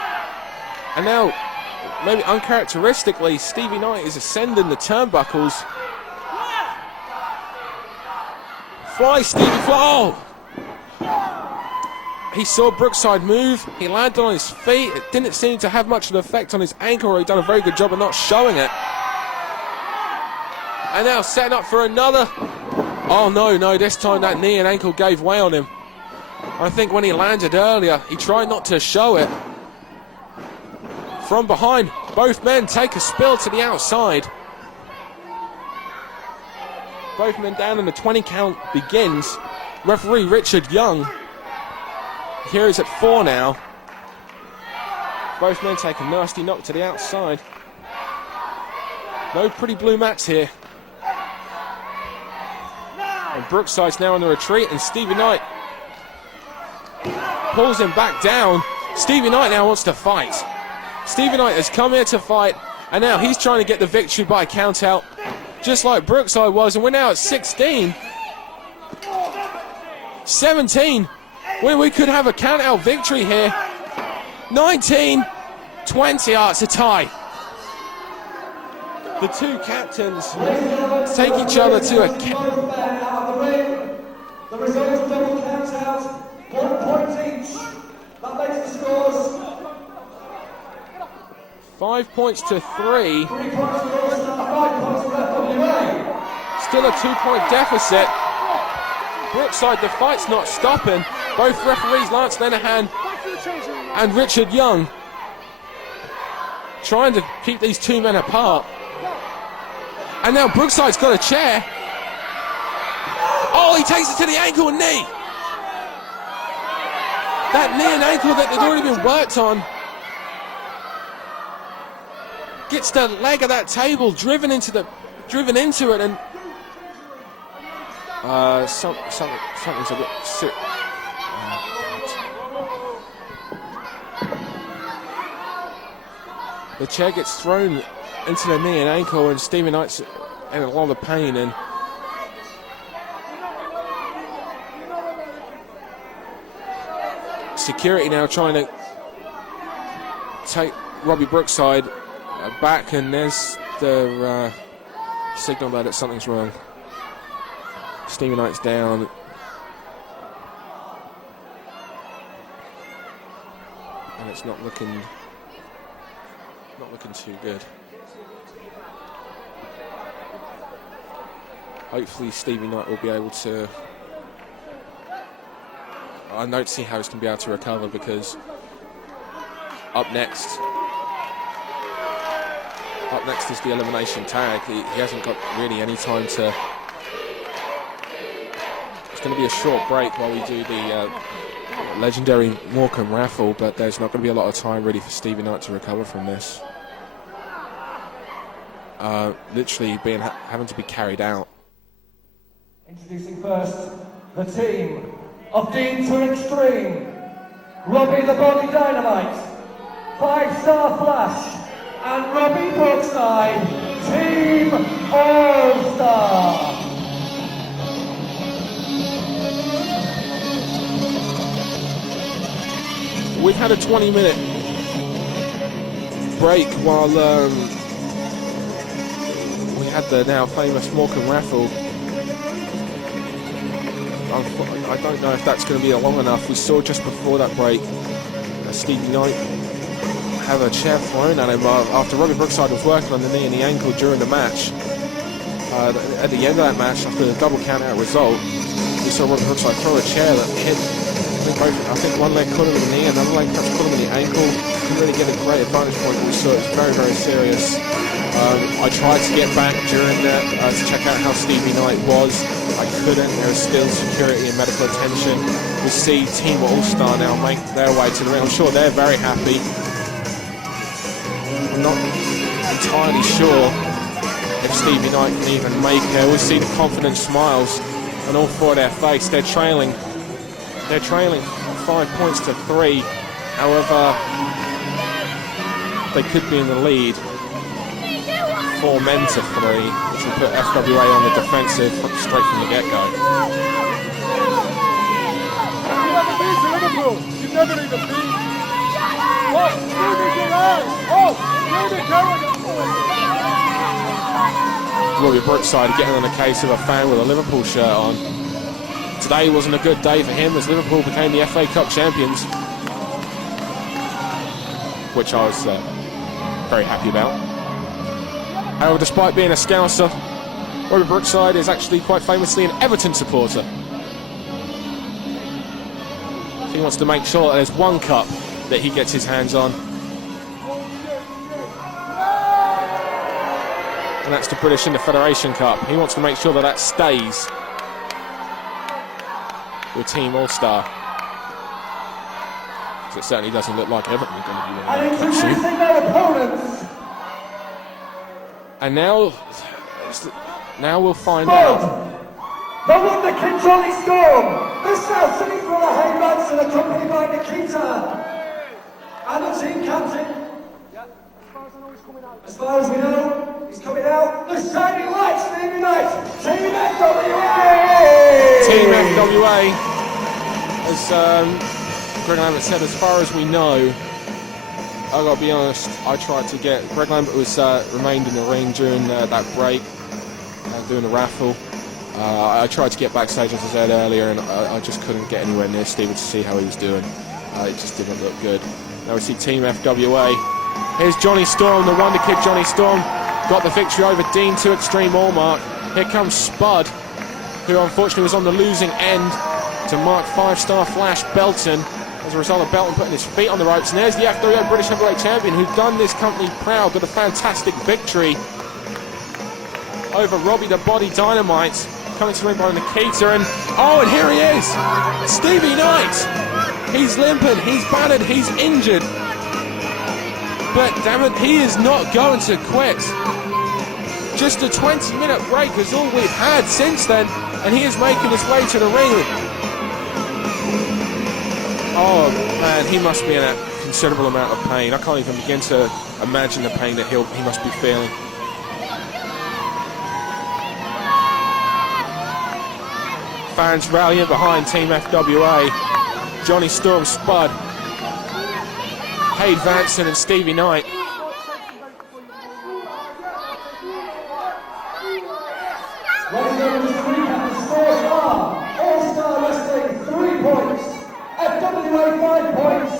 And now, maybe uncharacteristically, Stevie Knight is ascending the turnbuckles. Fly, Stevie, fly! Oh! He saw Brookside move, he landed on his feet, it didn't seem to have much of an effect on his ankle, or he'd done a very good job of not showing it. And now setting up for another. Oh no, this time that knee and ankle gave way on him. I think when he landed earlier, he tried not to show it. From behind, both men take a spill to the outside. Both men down and the 20 count begins. Referee Richard Young. Here is at 4 now. Both men take a nasty knock to the outside. No pretty blue mats here. And Brookside's now on the retreat, and Stevie Knight pulls him back down. Stevie Knight now wants to fight. Stevie Knight has come here to fight, and now he's trying to get the victory by count out, just like Brookside was, and we're now at 16. 17. We could have a count out victory here. 19. 20. It's a tie. The two captains take each other to a... The results of double count out, 1 point each. That makes the scores 5 points to 3. 3 points for All-Star, 5 points for FWA. Still a 2-point deficit. Brookside, the fight's not stopping. Both referees, Lance Lenahan and Richard Young, trying to keep these two men apart. And now Brookside's got a chair. Oh, he takes it to the ankle and knee. That knee and ankle that had already been worked on gets the leg of that table driven into it, and something's a bit sick. The chair gets thrown into the knee and ankle, and Stevie Knight's in a lot of pain, and security now trying to take Robbie Brookside back, and there's the signal that something's wrong. Stevie Knight's down. And it's not looking too good. Hopefully Stevie Knight will be able to... I don't see how he's going to be able to recover, because up next is the elimination tag. He hasn't got really any time to... It's going to be a short break while we do the legendary Morecambe raffle, but there's not going to be a lot of time really for Stevie Knight to recover from this. Literally having to be carried out. Introducing first the team of Dean to Extreme, Robbie the Body Dynamite, 5-Star Flash, and Robbie Brookside, Team All-Star. We've had a 20-minute break while we had the now famous Morecambe raffle. I don't know if that's going to be long enough. We saw just before that break Stevie Knight have a chair thrown at him after Robbie Brookside was working on the knee and the ankle during the match. At the end of that match, after the double count out result, we saw Robbie Brookside throw a chair that hit, I think one leg caught him in the knee, another leg perhaps caught him in the ankle. Couldn't really get a great advantage point, but we saw it was very, very serious. I tried to get back during that to check out how Stevie Knight was. I couldn't. There was still security and medical attention. We see Team All-Star now make their way to the ring. I'm sure they're very happy. I'm not entirely sure if Stevie Knight can even make it. We see the confident smiles on all four of their face. They're trailing 5 points to 3. However, they could be in the lead 4 men to 3, which will put FWA on the defensive straight from the get-go. You never beat Liverpool. You never even beat. What? Stevie's your eyes. Oh, Robbie Brookside getting on the case of a fan with a Liverpool shirt on. Today wasn't a good day for him as Liverpool became the FA Cup champions, which I was very happy about. However, despite being a Scouser, Robbie Brookside is actually quite famously an Everton supporter. He wants to make sure that there's one cup that he gets his hands on, and that's the British Federation Cup. He wants to make sure that that stays with Team All-Star. Because it certainly doesn't look like Everton are going to be winning. And introducing their opponents And now we'll find Spud, out. the Wonder Kid Johnny Storm, the South City Thriller Hade Manson, accompanied by Nikita, and the team captain. As far as we know, he's coming out. The Shining Lights, Stevie Knight, Team FWA! Team FWA, as Greg Lambert said, as far as we know, I gotta be honest, I tried to get, Greg Lambert was remained in the ring during that break, doing the raffle. I tried to get backstage, as I said earlier, and I just couldn't get anywhere near Stevie to see how he was doing. It just didn't look good. Now we see Team FWA. Here's Johnny Storm, the Wonder Kid Johnny Storm, got the victory over Dean 2 Extreme Allmark. Here comes Spud, who unfortunately was on the losing end to Mark 5-star Flash Belton. As a result of Belton putting his feet on the ropes. And there's the FWA British Heavyweight Champion, who's done this company proud, got a fantastic victory over Robbie the Body Dynamite. Coming to the ring by Nikita, and and here he is, Stevie Knight. He's limping, he's battered, he's injured. But damn it, he is not going to quit. Just a 20-minute break is all we've had since then, and he is making his way to the ring. Oh man, he must be in a considerable amount of pain. I can't even begin to imagine the pain that he must be feeling. Fans rallying behind Team FWA. Johnny Storm, Spud, Hade Vanson and Stevie Knight. All-Star Wrestling 3 points, FWA 5 points.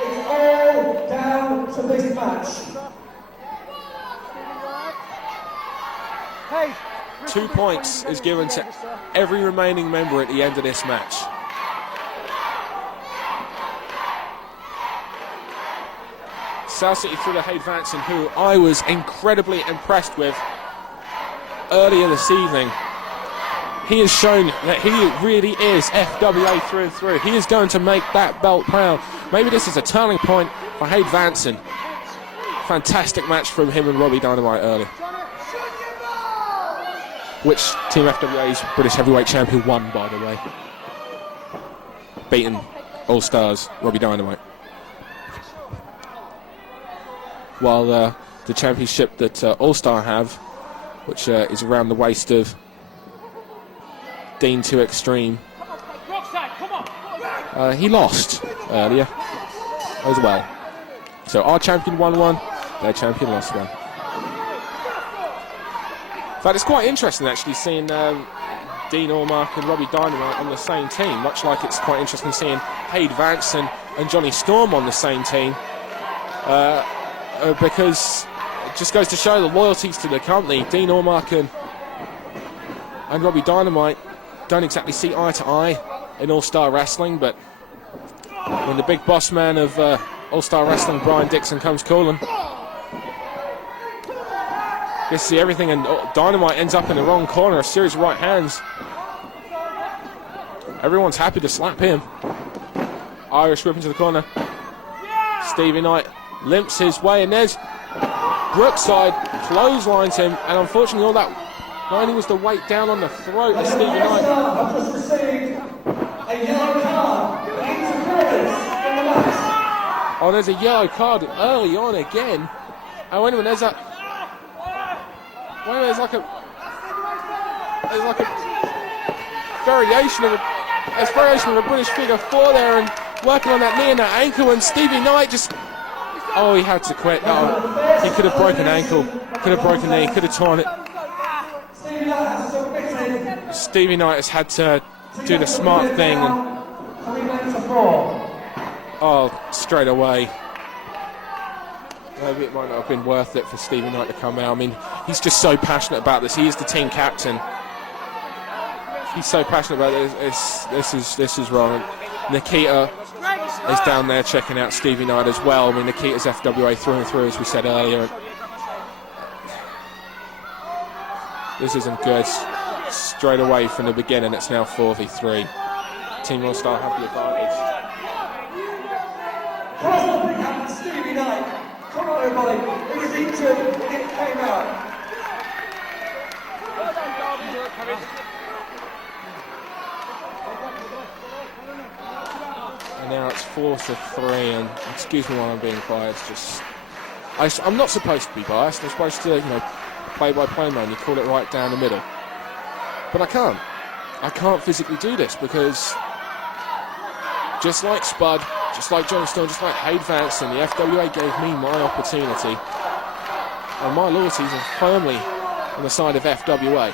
It's all down to this match. Hey. 2 points is given to every remaining member at the end of this match. South City through the Hade Vanson, who I was incredibly impressed with earlier this evening. He has shown that he really is FWA through and through. He is going to make that belt proud. Maybe this is a turning point for Hade Vanson. Fantastic match from him and Robbie Dynamite earlier, which Team FWA's British Heavyweight Champion won, by the way. Beating All Stars, Robbie Dynamite. While the championship that All Star have, which is around the waist of Dean 2 Extreme, he lost earlier as well. So our champion won one, their champion lost one. In fact, it's quite interesting actually seeing Dean Allmark and Robbie Dynamite on the same team, much like it's quite interesting seeing Hade Vanson and Johnny Storm on the same team, because it just goes to show the loyalties to the company. Dean Allmark and Robbie Dynamite don't exactly see eye to eye in All-Star Wrestling, but when the big boss man of All-Star Wrestling, Brian Dixon, comes calling, you see everything, and Dynamite ends up in the wrong corner, a series of right hands. Everyone's happy to slap him. Irish whip into the corner. Stevie Knight limps his way, and there's Brookside, clotheslines him, and unfortunately all that not only was the weight down on the throat of Stevie Knight. I've just received a yellow card for interference in the match. Oh, there's a yellow card early on again. Oh, wait a minute, there's a... Wait a minute, there's like a variation of a British figure 4 there, and working on that knee and that ankle, and Stevie Knight just... Oh, he had to quit. No, he could have broken ankle, could have broken knee, could have torn it. Stevie Knight has had to do the smart thing and... Oh, straight away. Maybe it might not have been worth it for Stevie Knight to come out. I mean, he's just so passionate about this. He is the team captain. He's so passionate about this. This is wrong. And Nikita is down there checking out Stevie Knight as well. I mean, Nikita's FWA through and through, as we said earlier. This isn't good. Straight away from the beginning, it's now 4v3. Team All-Star have the advantage. Stevie Knight. Come on, everybody. It was injured when it came out. 4-3, and excuse me while I'm being quiet, it's just... I'm not supposed to be biased, I'm supposed to, play-by-play man, you call it right down the middle. But I can't. I can't physically do this because just like Spud, just like Johnny Storm, just like Hade Vanson, the FWA gave me my opportunity, and my loyalties are firmly on the side of FWA.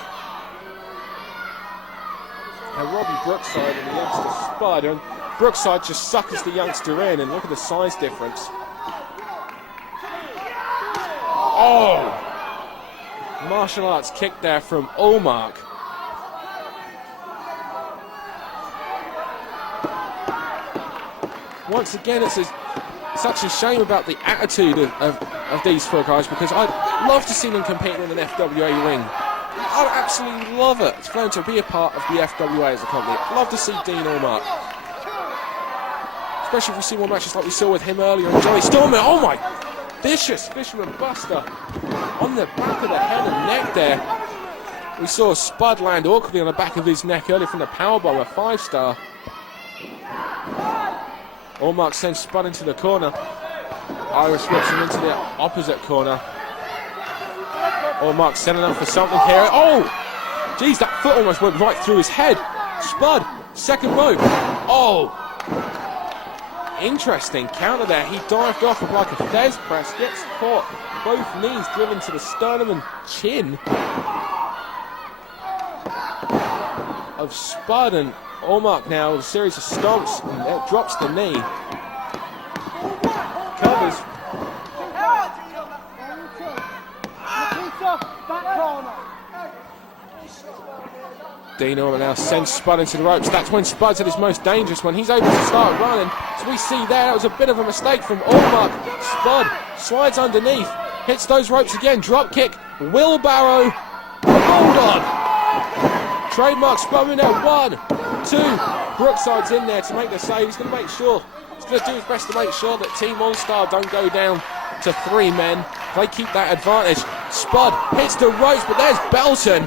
And Robbie Brookside and the youngster Spud, and Brookside just suckers the youngster in, and look at the size difference. Oh! Martial arts kick there from Allmark. Once again, it's such a shame about the attitude of these four guys, because I'd love to see them competing in an FWA ring. I'd absolutely love it for them to be a part of the FWA as a company. I'd love to see Dean Allmark. Especially if we see more matches like we saw with him earlier and Johnny Storm. Oh my! Vicious Fisherman Buster on the back of the head and neck there. We saw Spud land awkwardly on the back of his neck earlier from the powerbomb, a 5-star. Allmark sends Spud into the corner. Irish whips him into the opposite corner. Allmark setting up for something here. Oh! Geez, that foot almost went right through his head. Spud, second rope. Oh! Interesting counter there. He dived off with like a Fez press, gets caught. Both knees driven to the sternum and chin of Spud, and Allmark now with a series of stomps, and drops the knee. Covers. Dean Allmark now sends Spud into the ropes. That's when Spud's at his most dangerous, when he's able to start running. So we see there, that was a bit of a mistake from Allmark. Spud slides underneath, hits those ropes again, drop kick, wheelbarrow, hold on. Trademark Spud in there, 1, 2. Brookside's in there to make the save. He's going to make sure, he's going to do his best to make sure that Team All-Star don't go down to 3 men. They keep that advantage. Spud hits the ropes, but there's Belton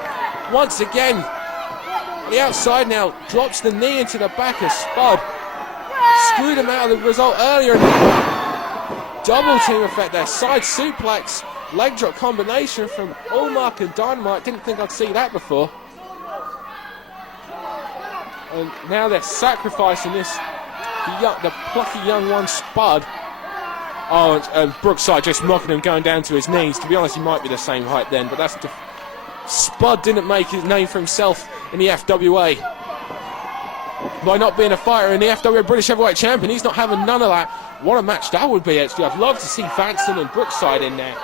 once again. The outside now drops the knee into the back of Spud. Screwed him out of the result earlier. Double team effect there. Side suplex, leg drop combination from Allmark and Dynamite. Didn't think I'd see that before. And now they're sacrificing this, the plucky young one, Spud. Oh, and Brookside just mocking him, going down to his knees. To be honest, he might be the same height then, but that's... Spud didn't make his name for himself in the FWA by not being a fighter in the FWA British Heavyweight Champion. He's not having none of that. What a match that would be, actually. I'd love to see Vanson and Brookside in there.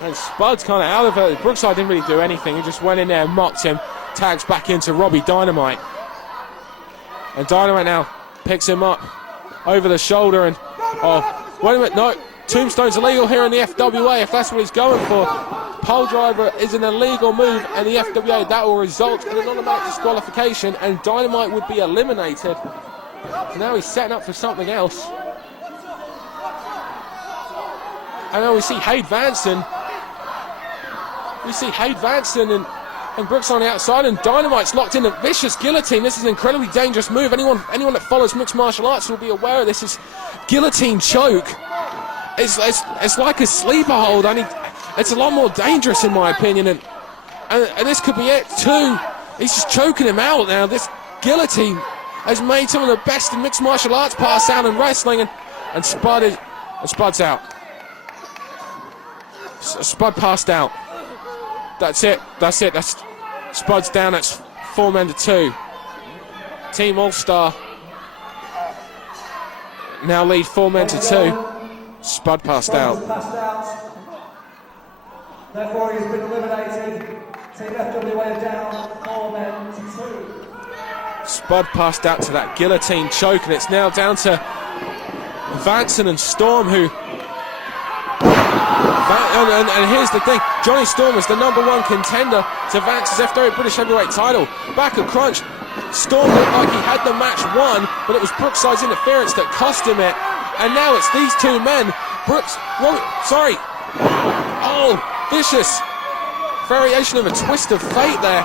And Spud's kind of out of it. Brookside didn't really do anything. He just went in there and mocked him. Tags back into Robbie Dynamite. And Dynamite now picks him up over the shoulder and... Oh, wait a minute, no. Tombstone's illegal here in the FWA if that's what he's going for. Pole driver is an illegal move, and the FWA, that will result in an automatic disqualification, and Dynamite would be eliminated. So now he's setting up for something else. And now we see Hade Vanson. We see Hade Vanson and Brooks on the outside, and Dynamite's locked in a vicious guillotine. This is an incredibly dangerous move. Anyone that follows mixed martial arts will be aware of this. Is guillotine choke. It's like a sleeper hold. It's a lot more dangerous in my opinion, and this could be it too. He's just choking him out now. This guillotine has made some of the best in mixed martial arts pass out in wrestling, and Spud's out. Spud passed out. That's it. That's Spud's down. That's 4 men to 2. Team All-Star now lead 4 men to 2. Spud passed out. Therefore, he's been eliminated. Team FWA down 4 men to 2. Spud passed out to that guillotine choke, and it's now down to Vanson and Storm, who... And here's the thing, Johnny Storm is the #1 contender to Vance's FWA British Heavyweight title. Back at Crunch, Storm looked like he had the match won, but it was Brookside's interference that cost him it. And now it's these 2 men. Oh, vicious variation of a twist of fate there.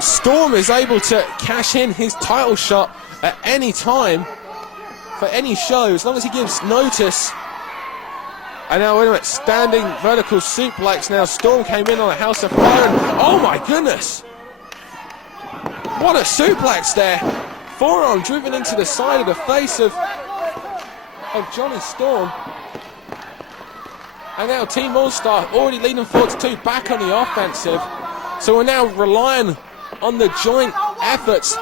Storm is able to cash in his title shot at any time for any show, as long as he gives notice. And now, wait a minute, standing vertical suplex. Now, Storm came in on a House of Fire, and oh my goodness! What a suplex there! Forearm driven into the side of the face of Johnny Storm. And now Team All-Star already leading 4-2, back on the offensive. So we're now relying on the joint efforts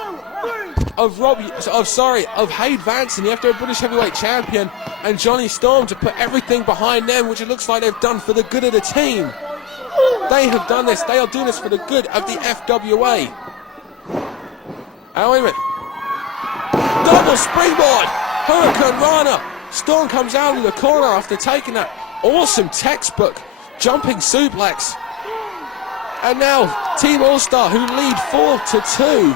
of Hade Vanson, the FWA British Heavyweight Champion, and Johnny Storm to put everything behind them, which it looks like they've done for the good of the team. They have done this. They are doing this for the good of the FWA. And wait a minute. Double springboard. Hurricane Rana. Storm comes out of the corner after taking that awesome textbook jumping suplex. And now Team All-Star, who lead 4-2.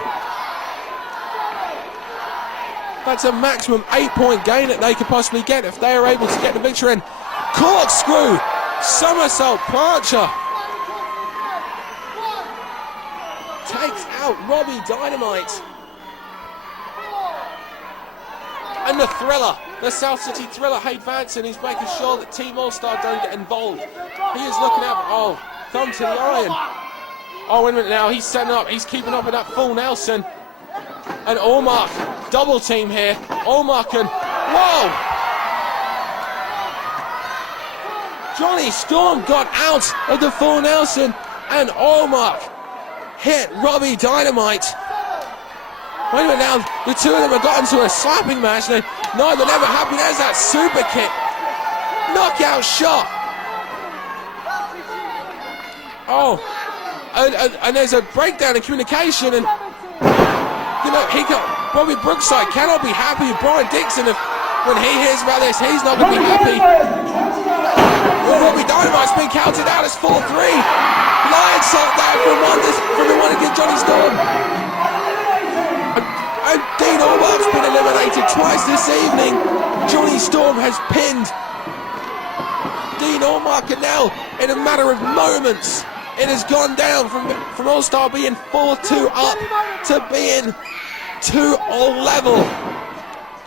That's a maximum 8-point gain that they could possibly get if they are able to get the victory. And corkscrew somersault plancher takes out Robbie Dynamite. And the Thriller, the South City Thriller, Hade Vanson, is making sure that Team All-Star don't get involved. He is looking out, thumb to the iron. Oh, wait a minute now, he's setting up, he's keeping up with that full Nelson. And Allmark, double team here. Allmark and, whoa! Johnny Storm got out of the full Nelson, and Allmark hit Robbie Dynamite. Wait a minute now, the two of them have got into a slapping match. No, they're never happy. There's that super kick. Knockout shot. Oh, and there's a breakdown in communication, and you know, Robbie Brookside cannot be happy with Brian Dixon. When he hears about this, he's not going to be happy. Robbie Dynamite's been counted out as 4-3. Lion salt there from the one against Johnny Storm. And Dean Allmark's been eliminated twice this evening. Johnny Storm has pinned Dean Allmark, and now, in a matter of moments, it has gone down from All-Star being 4-2 up to being 2-all level.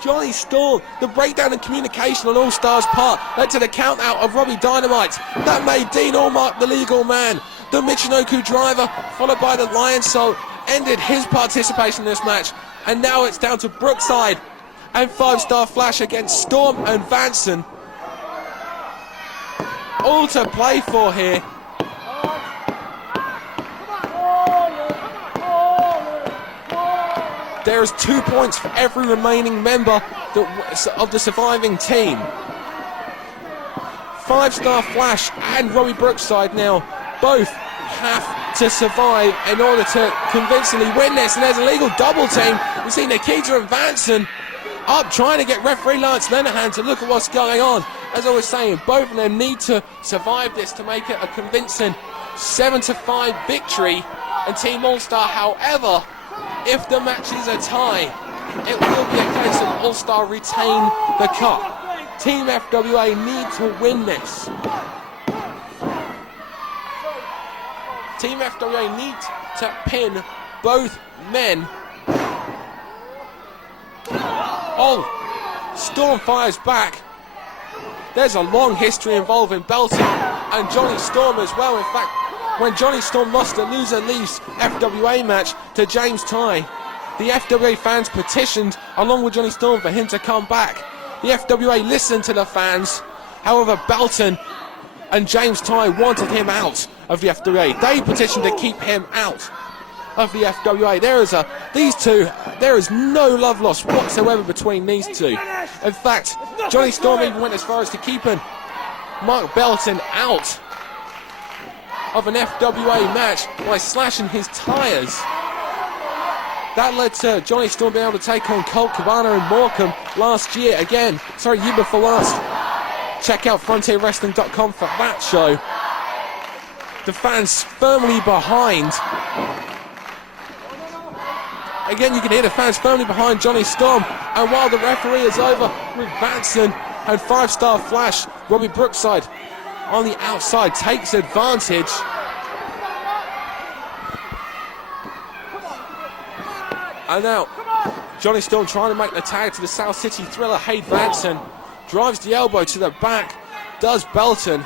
Johnny Storm, the breakdown in communication on All-Star's part led to the count out of Robbie Dynamite. That made Dean Allmark the legal man. The Michinoku driver, followed by the Lion Salt, ended his participation in this match. And now it's down to Brookside and 5-Star Flash against Storm and Vanson. All to play for here. There is 2 points for every remaining member of the surviving team. 5-Star Flash and Robbie Brookside now both have to survive in order to convincingly win this. And there's a legal double team. You see Nikita and Vanson up trying to get referee Lance Lenahan to look at what's going on. As I was saying, both of them need to survive this to make it a convincing 7-5 victory. And Team All-Star, however, if the match is a tie, it will be a case of All-Star retain the cup. Team FWA need to win this. Team FWA need to pin both men. Oh, Storm fires back. There's a long history involving belting and Johnny Storm as well. In fact, when Johnny Storm lost the loser leaves FWA match to James Ty, the FWA fans petitioned along with Johnny Storm for him to come back. The FWA listened to the fans. However, Belton and James Ty wanted him out of the FWA. They petitioned to keep him out of the FWA. There is no love lost whatsoever between these two. In fact, Johnny Storm even went as far as to keeping Mark Belton out of an FWA match by slashing his tyres. That led to Johnny Storm being able to take on Colt Cabana and Morecambe year before last. Check out frontierwrestling.com for that show. The fans firmly behind. Again, you can hear the fans firmly behind Johnny Storm. And while the referee is over with Vanson and 5-Star Flash, Robbie Brookside on the outside takes advantage. And now, Johnny Storm trying to make the tag to the South City Thriller. Hade Vanson drives the elbow to the back, does Belton,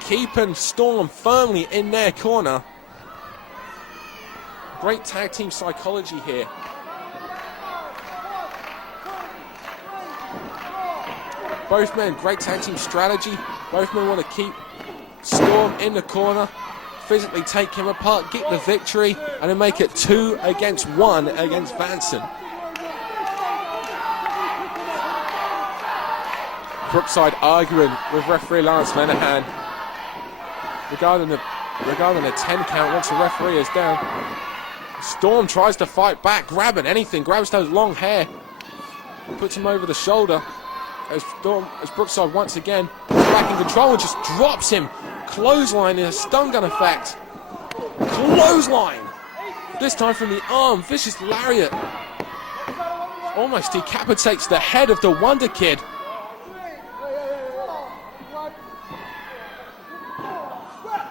keeping Storm firmly in their corner. Great tag team psychology here. Both men, great tag team strategy. Both men want to keep Storm in the corner, physically take him apart, get the victory, and then make it 2 against 1 against Vanson. Brookside arguing with referee Lance Menahan regarding the 10 count once the referee is down. Storm tries to fight back, grabbing anything, grabs those long hair, puts him over the shoulder as Brookside once again is back in control and just drops him. Clothesline in a stun gun effect. Clothesline! This time from the arm, vicious lariat. Almost decapitates the head of the Wonder Kid.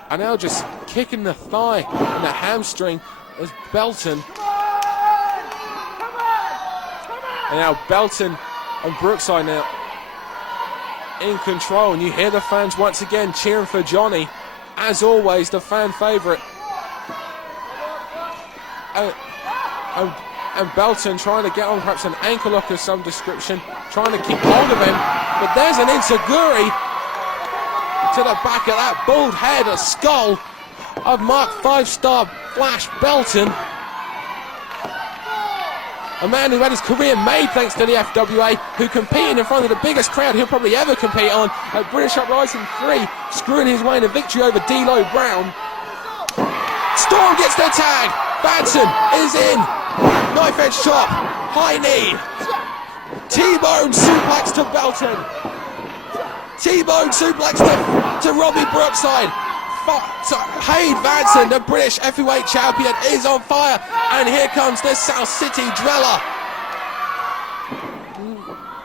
And now just kicking the thigh and the hamstring as Belton. And now Belton and Brookside now in control, and you hear the fans once again cheering for Johnny. As always, the fan favourite. And Belton trying to get on perhaps an ankle lock of some description, trying to keep hold of him, but there's an enziguri to the back of that bald head, a skull of Mark 5-star Flash Belton. A man who had his career made thanks to the FWA, who competed in front of the biggest crowd he'll probably ever compete on at British Uprising 3, screwing his way in a victory over D'Lo Brown. Storm gets the tag. Vanson is in. Knife edge chop. High knee. T-bone suplex to Belton. T-bone suplex to Robbie Brookside. So Hade Vanson, the British heavyweight champion, is on fire, and here comes the South City Driller.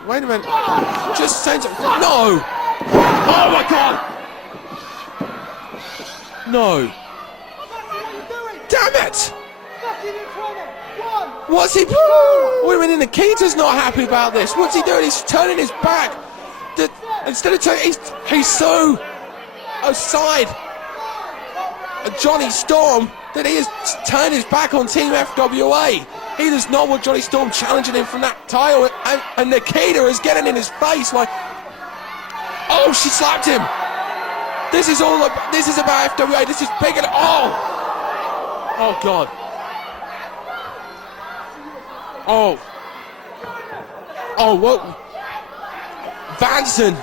Wait a minute, just sends it. No! Oh my God! No! Damn it! What's he? Wait a minute, Nikita's not happy about this. What's he doing? He's turning his back. Instead of turning, he's so aside. Johnny Storm that he has turned his back on Team FWA. He does not want Johnny Storm challenging him from that title, and Nikita is getting in his face like, oh, she slapped him. This is about FWA. This is bigger. Oh God. Oh, what? Vanson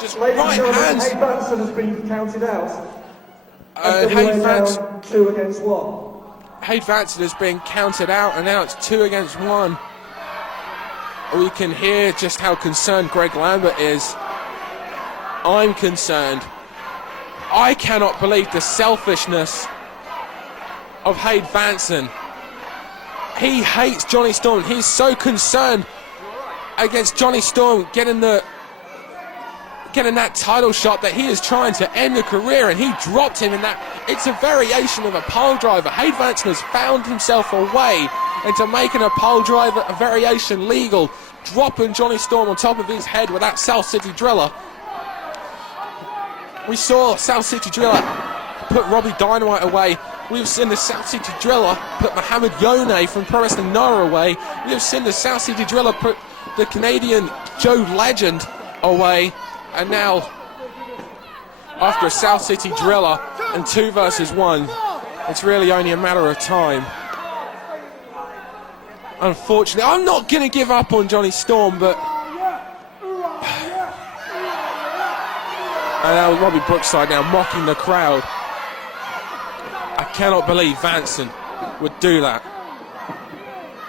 just right hands. Hade Vanson has been counted out. Hade Vanson, 2 against 1. Hade Vanson has been counted out, and now it's 2 against 1. We can hear just how concerned Greg Lambert is. I'm concerned. I cannot believe the selfishness of Hade Vanson. He hates Johnny Storm. He's so concerned against Johnny Storm getting that title shot that he is trying to end the career, and he dropped him in that. It's a variation of a pile driver. Hade Vanson has found himself a way into making a pile driver, a variation, legal, dropping Johnny Storm on top of his head with that South City Driller. We saw South City Driller put Robbie Dynamite away. We've seen the South City Driller put Muhammad Yone from Pro Wrestling Noah away. We've seen the South City Driller put the Canadian Joe Legend away. And now, after a South City Driller and 2 versus 1, it's really only a matter of time. Unfortunately, I'm not going to give up on Johnny Storm, but... And now Robbie Brookside now mocking the crowd. I cannot believe Vanson would do that.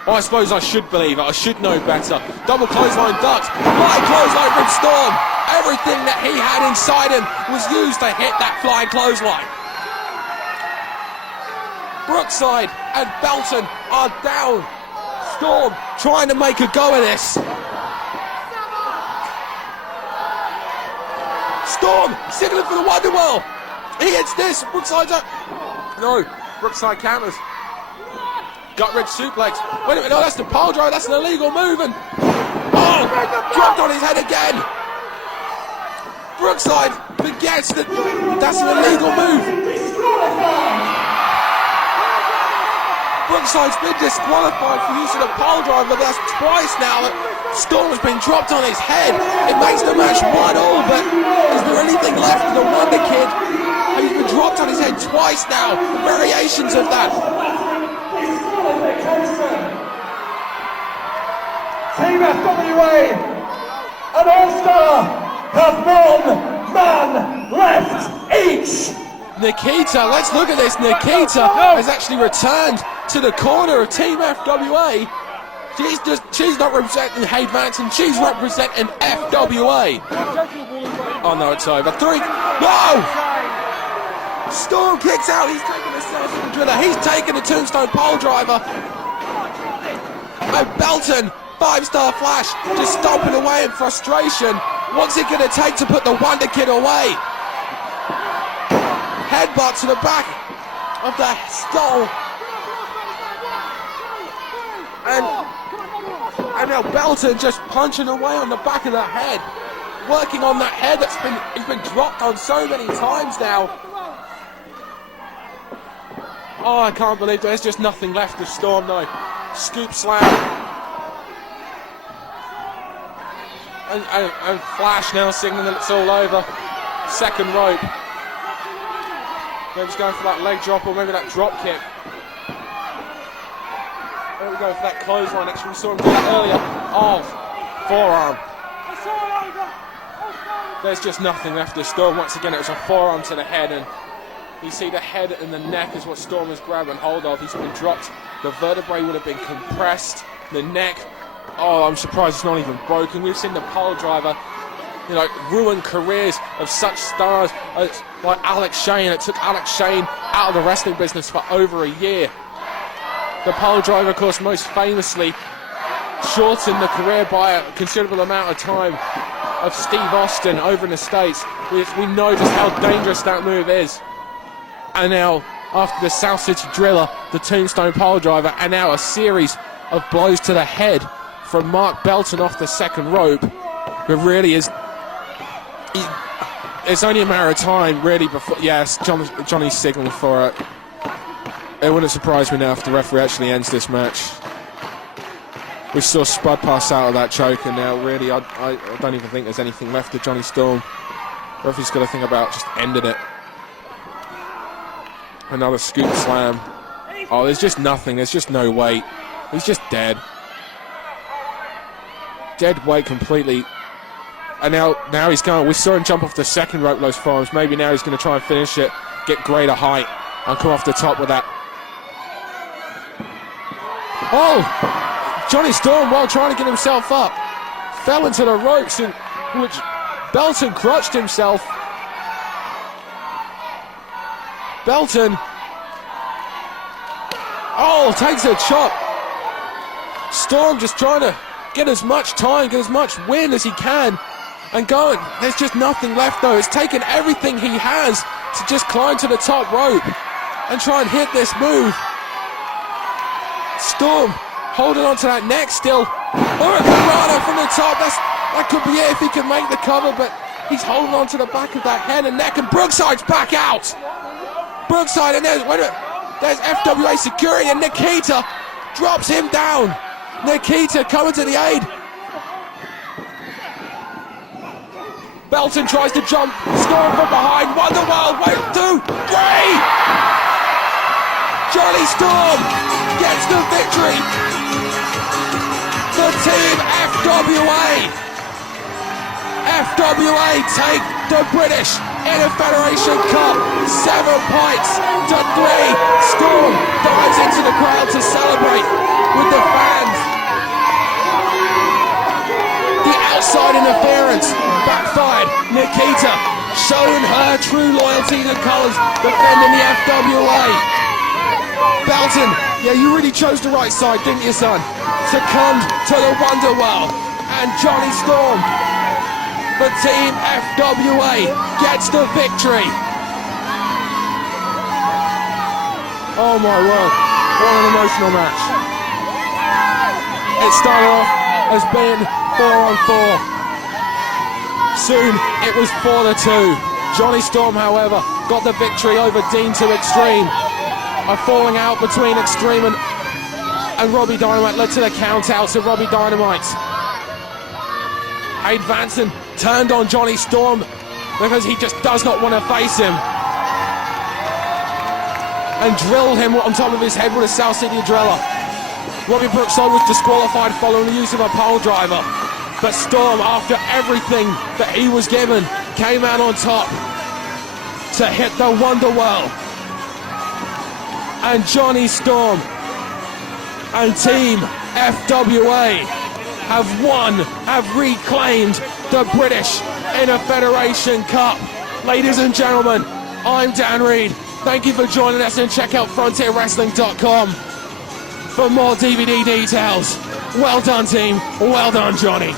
I suppose I should believe it. I should know better. Double clothesline ducked. Flying clothesline from Storm. Everything that he had inside him was used to hit that flying clothesline. Brookside and Belton are down. Storm trying to make a go of this. Storm signaling for the Wonder Wall. He hits this. Brookside's up. No. Brookside counters. Gut-wrench suplex. Wait a minute, no, that's the pile driver, that's an illegal move, and oh, dropped on his head again. Brookside forgets that that's an illegal move. Brookside's been disqualified for using a pile driver. That's twice now that Storm has been dropped on his head. It makes the match 1-1, but is there anything left for the Wonder Kid? He's been dropped on his head twice now. Variations of that. Team FWA and All-Star have 1 man left each. Nikita, let's look at this. Nikita has actually returned to the corner of Team FWA. She's not representing Hade Manson, she's representing FWA. Oh no, it's over. 3. No! Storm kicks out, he's taking the Southern Driller, he's taking the Tombstone pole driver. And Belton, 5-star flash, just stomping away in frustration. What's it going to take to put the Wonder Kid away? Headbutt to the back of the skull. And now Belton just punching away on the back of the head. Working on that head that's been dropped on so many times now. Oh, I can't believe there's just nothing left of Storm though. Scoop slam. And Flash now signaling that it's all over. Second rope. Maybe he's going for that leg drop or maybe that drop kick. There we go for that clothesline. Actually, we saw him do that earlier. Oh, forearm. There's just nothing left of Storm. Once again, it was a forearm to the head, and you see the head and the neck is what Storm is grabbing hold of. He's been dropped. The vertebrae would have been compressed. The neck, oh, I'm surprised it's not even broken. We've seen the pole driver, you know, ruin careers of such stars as like Alex Shane. It took Alex Shane out of the wrestling business for over a year. The pole driver, of course, most famously shortened the career by a considerable amount of time of Steve Austin over in the States. We know just how dangerous that move is. And now, after the South City Driller, the Tombstone pole driver, and now a series of blows to the head from Mark Belton off the second rope. It really is. It's only a matter of time, really, before. Yes, Johnny's signaling for it. It wouldn't surprise me now if the referee actually ends this match. We saw Spud pass out of that choke, and now really, I don't even think there's anything left of Johnny Storm. The referee's got to think about just ending it. Another scoop slam. Oh, there's just nothing. There's just no weight. He's just dead. Dead weight completely. And now he's going. We saw him jump off the second rope, those forearms. Maybe now he's going to try and finish it, get greater height, and come off the top with that. Oh! Johnny Storm, while trying to get himself up, fell into the ropes, in which Belton crutched himself. Belton, oh, takes a chop. Storm just trying to get as much time, get as much win as he can, and going. There's just nothing left though. It's taken everything he has to just climb to the top rope and try and hit this move. Storm holding on to that neck still. Hurricanrana from the top. That could be it if he can make the cover, but he's holding on to the back of that head and neck, and Brookside's back out. Brookside, and there's FWA security, and Nikita drops him down. Nikita coming to the aid. Belton tries to jump, Storm from behind, Wonderworld, 1, 2, 3! Johnny Storm gets the victory for Team FWA. FWA take the British Interfederation Cup 7 points to 3. Storm dives into the crowd to celebrate with the fans. The outside interference backfired. Nikita showing her true loyalty to colours, defending the FWA. Belton, yeah, you really chose the right side, didn't you, son? Succumbed to the Wonderworld. And Johnny Storm, for Team FWA, gets the victory. Oh my word, what an emotional match. It started off as being 4-on-4. Soon it was 4-2. Johnny Storm, however, got the victory over Dean to Extreme. A falling out between Extreme and Robbie Dynamite led to the count out to Robbie Dynamite. Hade Vanson turned on Johnny Storm because he just does not want to face him, and drilled him on top of his head with a South City driller. Robbie Brookside was disqualified following the use of a pole driver, but Storm, after everything that he was given, came out on top to hit the Wonderwell. And Johnny Storm and Team FWA have reclaimed the British Interfederation Cup. Ladies and gentlemen, I'm Dan Reed. Thank you for joining us, and check out frontierwrestling.com for more DVD details. Well done, team. Well done, Johnny.